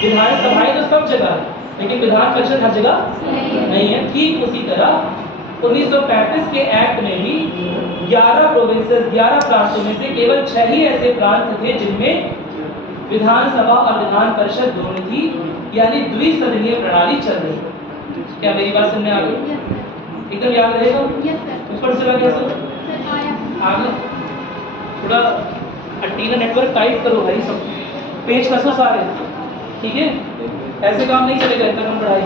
विधानसभाएं तो सब जगह है, लेकिन विधान परिषद हर जगह नहीं है। ठीक उसी तरह 1935 के एक्ट में भी 11 प्रोविंसेस, 11 प्रांतों में से केवल 6 ही ऐसे प्रांत थे जिनमें विधानसभा और विधान परिषद दोनों थी, यानी द्विसदनीय प्रणाली चल रही है। क्या मेरी बात सुनने आ गई? एकदम याद रहेगा? ऊपर से लगे आगे थोड़ा एंटीना नेटवर्क टाइट करो भाई, सब पेज कसो सारे। ठीक है, ऐसे काम नहीं चलेगा इतना कम पढ़ाई।